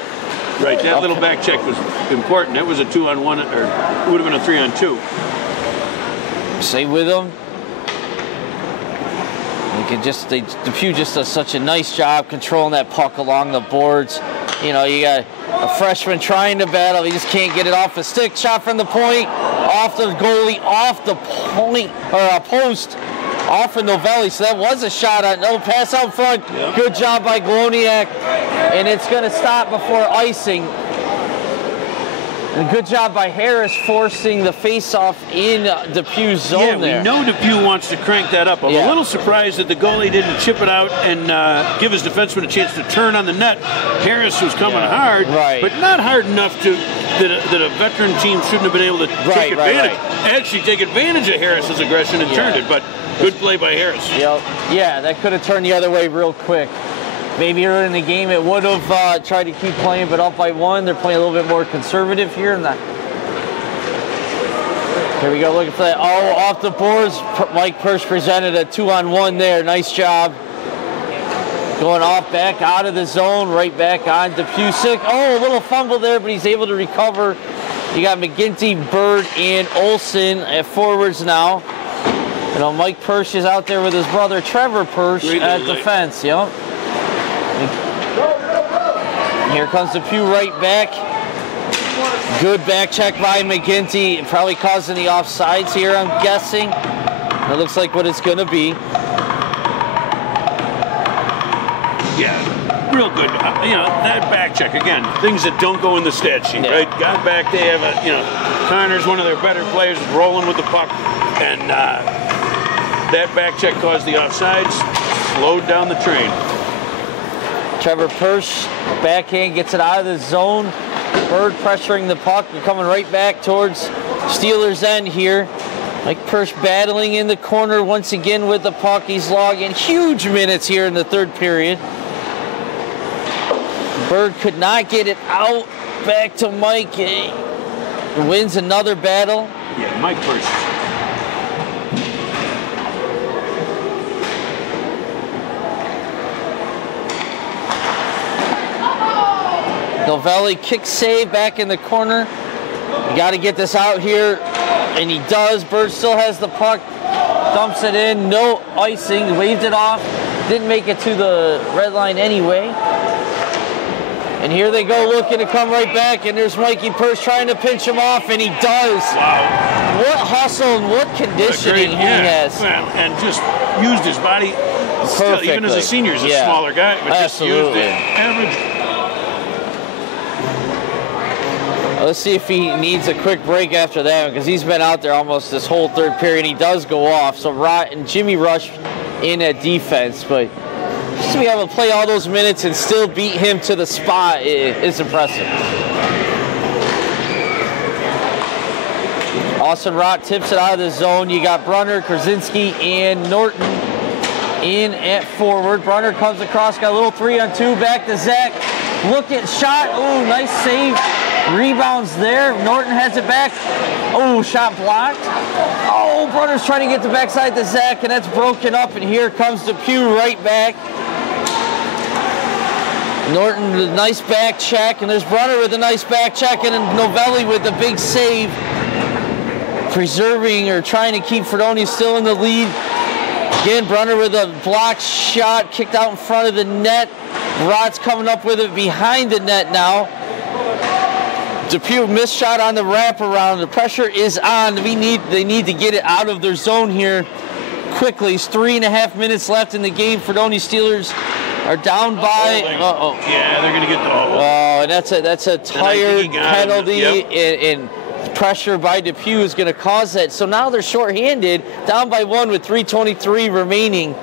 Right, that little back check was important. That was a 2-on-1, or it would have been a 3-on-2. Stay with them. Depew just does such a nice job controlling that puck along the boards. You know, you got a freshman trying to battle. He just can't get it off the stick. Shot from the point, off the goalie, off the point, or a post, off of Novelli. So that was a shot on, pass out front. Yep. Good job by Gloniak. And it's going to stop before icing. And good job by Harris forcing the face-off in Depew's zone there. We know Depew wants to crank that up. I'm a little surprised that the goalie didn't chip it out and give his defenseman a chance to turn on the net. Harris was coming hard, but not hard enough that a veteran team shouldn't have been able to take advantage. Actually take advantage of Harris's aggression and turned it, but good play by Harris. Yeah, that could have turned the other way real quick. Maybe early in the game it would have tried to keep playing, but up by 1. They're playing a little bit more conservative here. Here we go, looking for that. Oh, off the boards. Mike Persh presented a 2-on-1 there. Nice job. Going off, back out of the zone, right back on Depew. Oh, a little fumble there, but he's able to recover. You got McGinty, Bird, and Olsen at forwards now. You know, Mike Persh is out there with his brother Trevor Persh at defense. Yep. Here comes Depew right back. Good back check by McGinty. Probably causing the offsides here, I'm guessing. It looks like what it's going to be. Yeah, real good. You know, that back check, again, things that don't go in the stat sheet, right? Got back, they have Connor's one of their better players, rolling with the puck. And that back check caused the offsides, slowed down the train. Trevor Persh, backhand, gets it out of the zone. Bird pressuring the puck. We're coming right back towards Steelers' end here. Mike Persh battling in the corner once again with the puck. He's logging huge minutes here in the third period. Bird could not get it out. Back to Mike. He wins another battle. Yeah, Mike Persh. Novelli kick save back in the corner. You got to get this out here, and he does. Bird still has the puck, dumps it in, no icing, waved it off, didn't make it to the red line anyway. And here they go looking to come right back, and there's Mikey Persh trying to pinch him off, and he does. Wow. What hustle and what conditioning he has. And just used his body. Still, even as a senior, he's a smaller guy, but just used it. Average. Let's see if he needs a quick break after that, because he's been out there almost this whole third period. He does go off. So Rott and Jimmy Rush in at defense, but just to be able to play all those minutes and still beat him to the spot is impressive. Austin Rott tips it out of the zone. You got Brunner, Krasinski, and Norton in at forward. Brunner comes across, got a little 3-on-2, back to Zach. Look at shot. Oh, nice save. Rebounds there. Norton has it back. Oh, shot blocked. Oh, Brunner's trying to get the backside to Zach, and that's broken up, and here comes Depew right back. Norton with a nice back check, and there's Brunner with a nice back check, and then Novelli with the big save. Preserving or trying to keep Fredonia still in the lead. Again, Brunner with a blocked shot, kicked out in front of the net. Rott's coming up with it behind the net now. Depew missed shot on the wraparound. The pressure is on. They need to get it out of their zone here quickly. It's 3.5 minutes left in the game. Fredonia Steelers are down by. Yeah, they're going to get the hold. Oh, and that's a tired penalty, and pressure by Depew is going to cause that. So now they're shorthanded, down by 1 with 3:23 remaining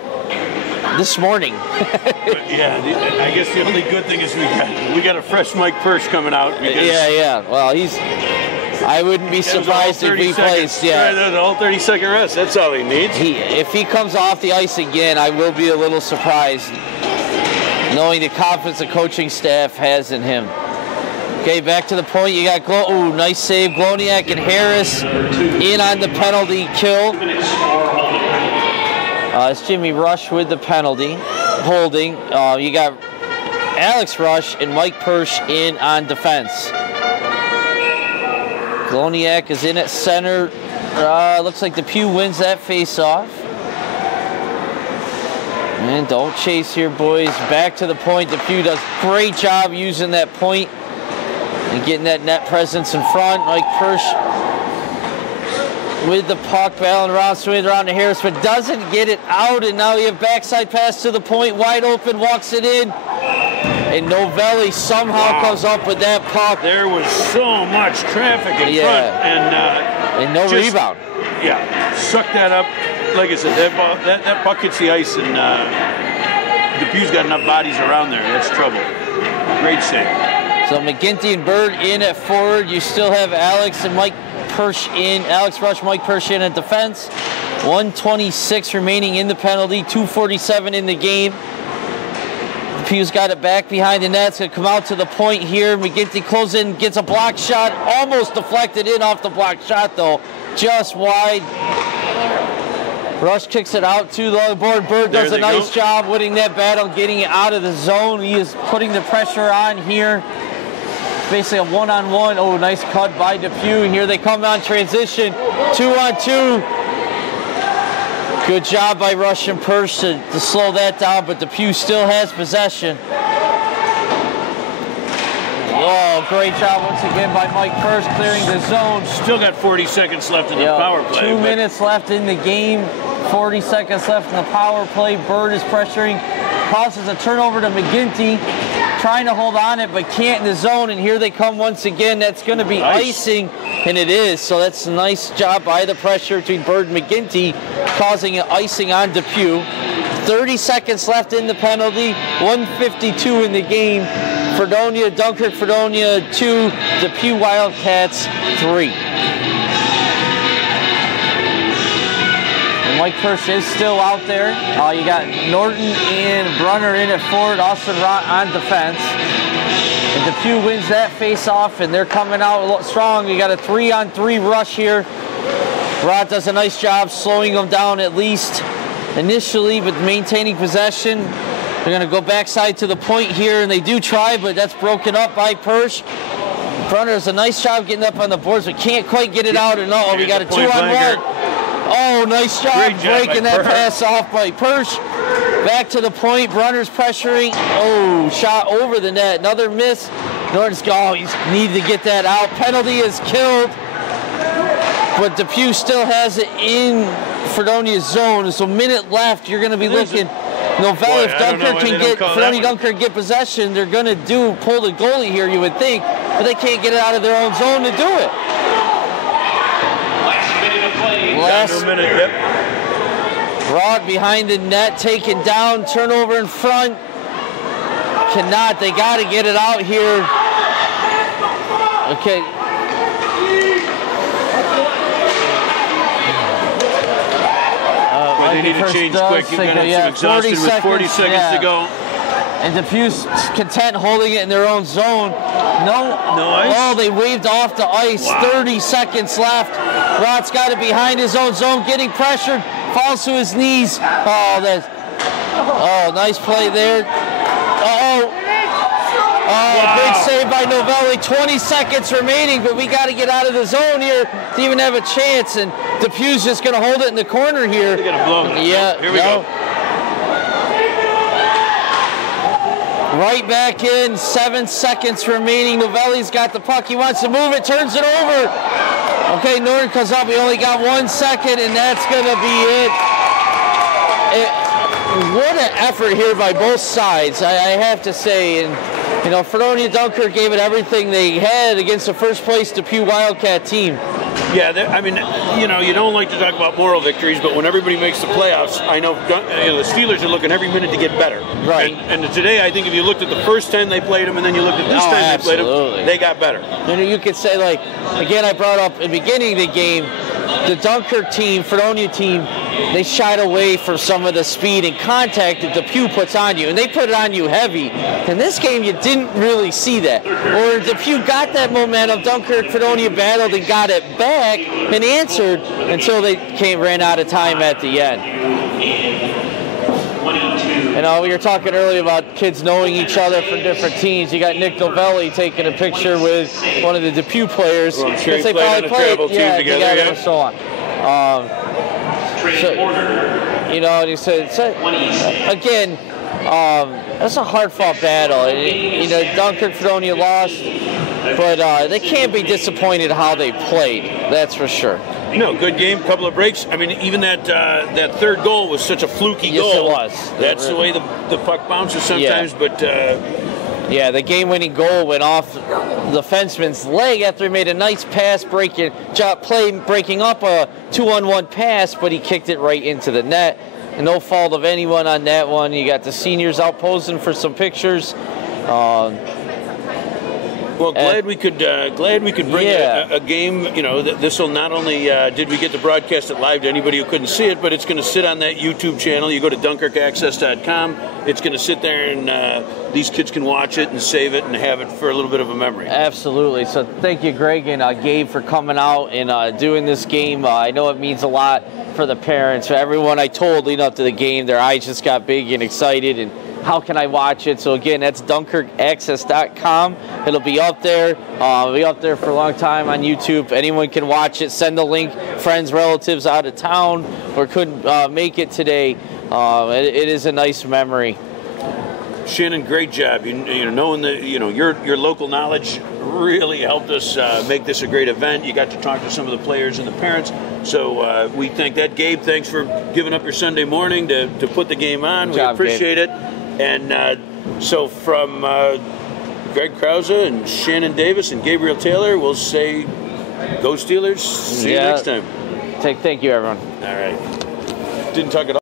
this morning. Yeah, I guess the only good thing is we got a fresh Mike Persh coming out. Yeah. Well, I wouldn't be surprised if he plays. Yeah, the whole 30-second rest. That's all he needs. If he comes off the ice again, I will be a little surprised, knowing the confidence the coaching staff has in him. Okay, back to the point. You got nice save, Gloniak and Harris in on the penalty kill. It's Jimmy Rush with the penalty, holding. You got Alex Rush and Mike Persh in on defense. Gloniak is in at center. Looks like Depew wins that face-off. And don't chase here, boys. Back to the point. Depew does a great job using that point and getting that net presence in front. Mike Persh with the puck, battling around, swinging around to Harris, but doesn't get it out, and now you have backside pass to the point, wide open, walks it in. And Novelli somehow comes up with that puck. There was so much traffic in front, and no rebound. Yeah, suck that up. Like I said, that puck hits the ice, and Depew's got enough bodies around there. That's trouble. Great save. So McGinty and Bird in at forward. You still have Alex and Mike Persh in. Alex Rush, Mike Persh in at defense. 1:26 remaining in the penalty. 2:47 in the game. Depew's got it back behind the net. It's going to come out to the point here. McGinty closes in, gets a block shot. Almost deflected in off the block shot, though. Just wide. Rush kicks it out to the board. Bird does a nice job winning that battle, getting it out of the zone. He is putting the pressure on here. Basically a one-on-one. Oh, nice cut by Depew. Here they come on transition. 2-on-2. Good job by Rush and Persh to slow that down, but Depew still has possession. Oh, great job once again by Mike Persh clearing the zone. Still got 40 seconds left in the power play. 2 minutes left in the game. 40 seconds left in the power play. Bird is pressuring. Causes a turnover to McGinty. Trying to hold on it, but can't in the zone. And here they come once again. That's going to be icing, and it is. So that's a nice job by the pressure between Bird and McGinty, causing an icing on Depew. 30 seconds left in the penalty. 1:52 in the game. Fredonia, Dunkirk, Fredonia 2, Depew Wildcats 3. And Mike Persh is still out there. You got Norton and Brunner in at forward, Austin Rott on defense. And Depew wins that face-off, and they're coming out strong. You got a 3-on-3 rush here. Rott does a nice job slowing them down at least initially, but maintaining possession. They're going to go backside to the point here, and they do try, but that's broken up by Persh. Brunner does a nice job getting up on the boards, but can't quite get it out. And we got a 2-on-1. Oh, nice job breaking that pass off by Persh. Back to the point. Brunner's pressuring. Oh, shot over the net. Another miss. Norton's gone. He's needed to get that out. Penalty is killed. But Depew still has it in Fredonia's zone. So a minute left. You're going to be looking. Novelli, if Dunkirk can get Fredonia Dunkirk get possession, they're going to pull the goalie here, you would think, but they can't get it out of their own zone to do it. Last minute, yep. Rod behind the net, taken down, turnover in front. Cannot, they got to get it out here. Okay. They need to change quick. You're going to have some exhausted with 40 seconds to go. And Depew's content holding it in their own zone. No ice. Oh, they waved off the ice. Wow. 30 seconds left. Rott's got it behind his own zone, getting pressured. Falls to his knees. Oh, nice play there. Big save by Novelli. 20 seconds remaining, but we got to get out of the zone here to even have a chance. And Depew's just going to hold it in the corner here. They're going to blow it. Yeah. Here we go. Right back in. 7 seconds remaining. Novelli's got the puck. He wants to move it. Turns it over. Okay, Norton comes up. We only got 1 second, and that's going to be it. What an effort here by both sides, I have to say. And Fredonia Dunkirk gave it everything they had against the first place Depew Wildcat team. Yeah, I mean, you don't like to talk about moral victories, but when everybody makes the playoffs, I know the Steelers are looking every minute to get better. Right. And today, I think if you looked at the first time they played them, and then you looked at this time they played them, they got better. You could say, again, I brought up at the beginning of the game, the Dunkirk team, Fredonia team, they shied away from some of the speed and contact that Depew puts on you, and they put it on you heavy. In this game, you didn't really see that. Or Depew got that momentum, Dunkirk, Fredonia battled and got it back and answered until they ran out of time at the end. We were talking earlier about kids knowing each other from different teams. You got Nick Novelli taking a picture with one of the Depew players. Well, I'm sure they probably played together. And so on. And he said, again, that's a hard-fought battle. Dunkirk, Fredonia lost, but they can't be disappointed how they played. That's for sure. No, good game, couple of breaks. I mean, even that third goal was such a fluky goal. Yes, it was. That's the way the puck bounces sometimes, but Yeah, the game-winning goal went off the fenceman's leg after he made a nice pass, breaking up a 2-on-1 pass, but he kicked it right into the net. And no fault of anyone on that one. You got the seniors out posing for some pictures. Well, glad we could bring a game. You know, this will not only did we get to broadcast it live to anybody who couldn't see it, but it's going to sit on that YouTube channel. You go to DunkirkAccess.com. It's going to sit there, and these kids can watch it and save it and have it for a little bit of a memory. Absolutely. So thank you, Greg and Gabe, for coming out and doing this game. I know it means a lot for the parents, for everyone I told leading up to the game. Their eyes just got big and excited, and how can I watch it? So again, that's DunkirkAccess.com. It'll be up there. It'll be up there for a long time on YouTube. Anyone can watch it. Send the link. Friends, relatives out of town or couldn't make it today. It is a nice memory. Shannon, great job. You know, knowing that your local knowledge really helped us make this a great event. You got to talk to some of the players and the parents. So we thank that. Gabe, thanks for giving up your Sunday morning to put the game on. We appreciate it. And so from Greg Krause and Shannon Davis and Gabriel Taylor, we'll say go Steelers. See you next time. Thank you, everyone. All right. Didn't talk at all.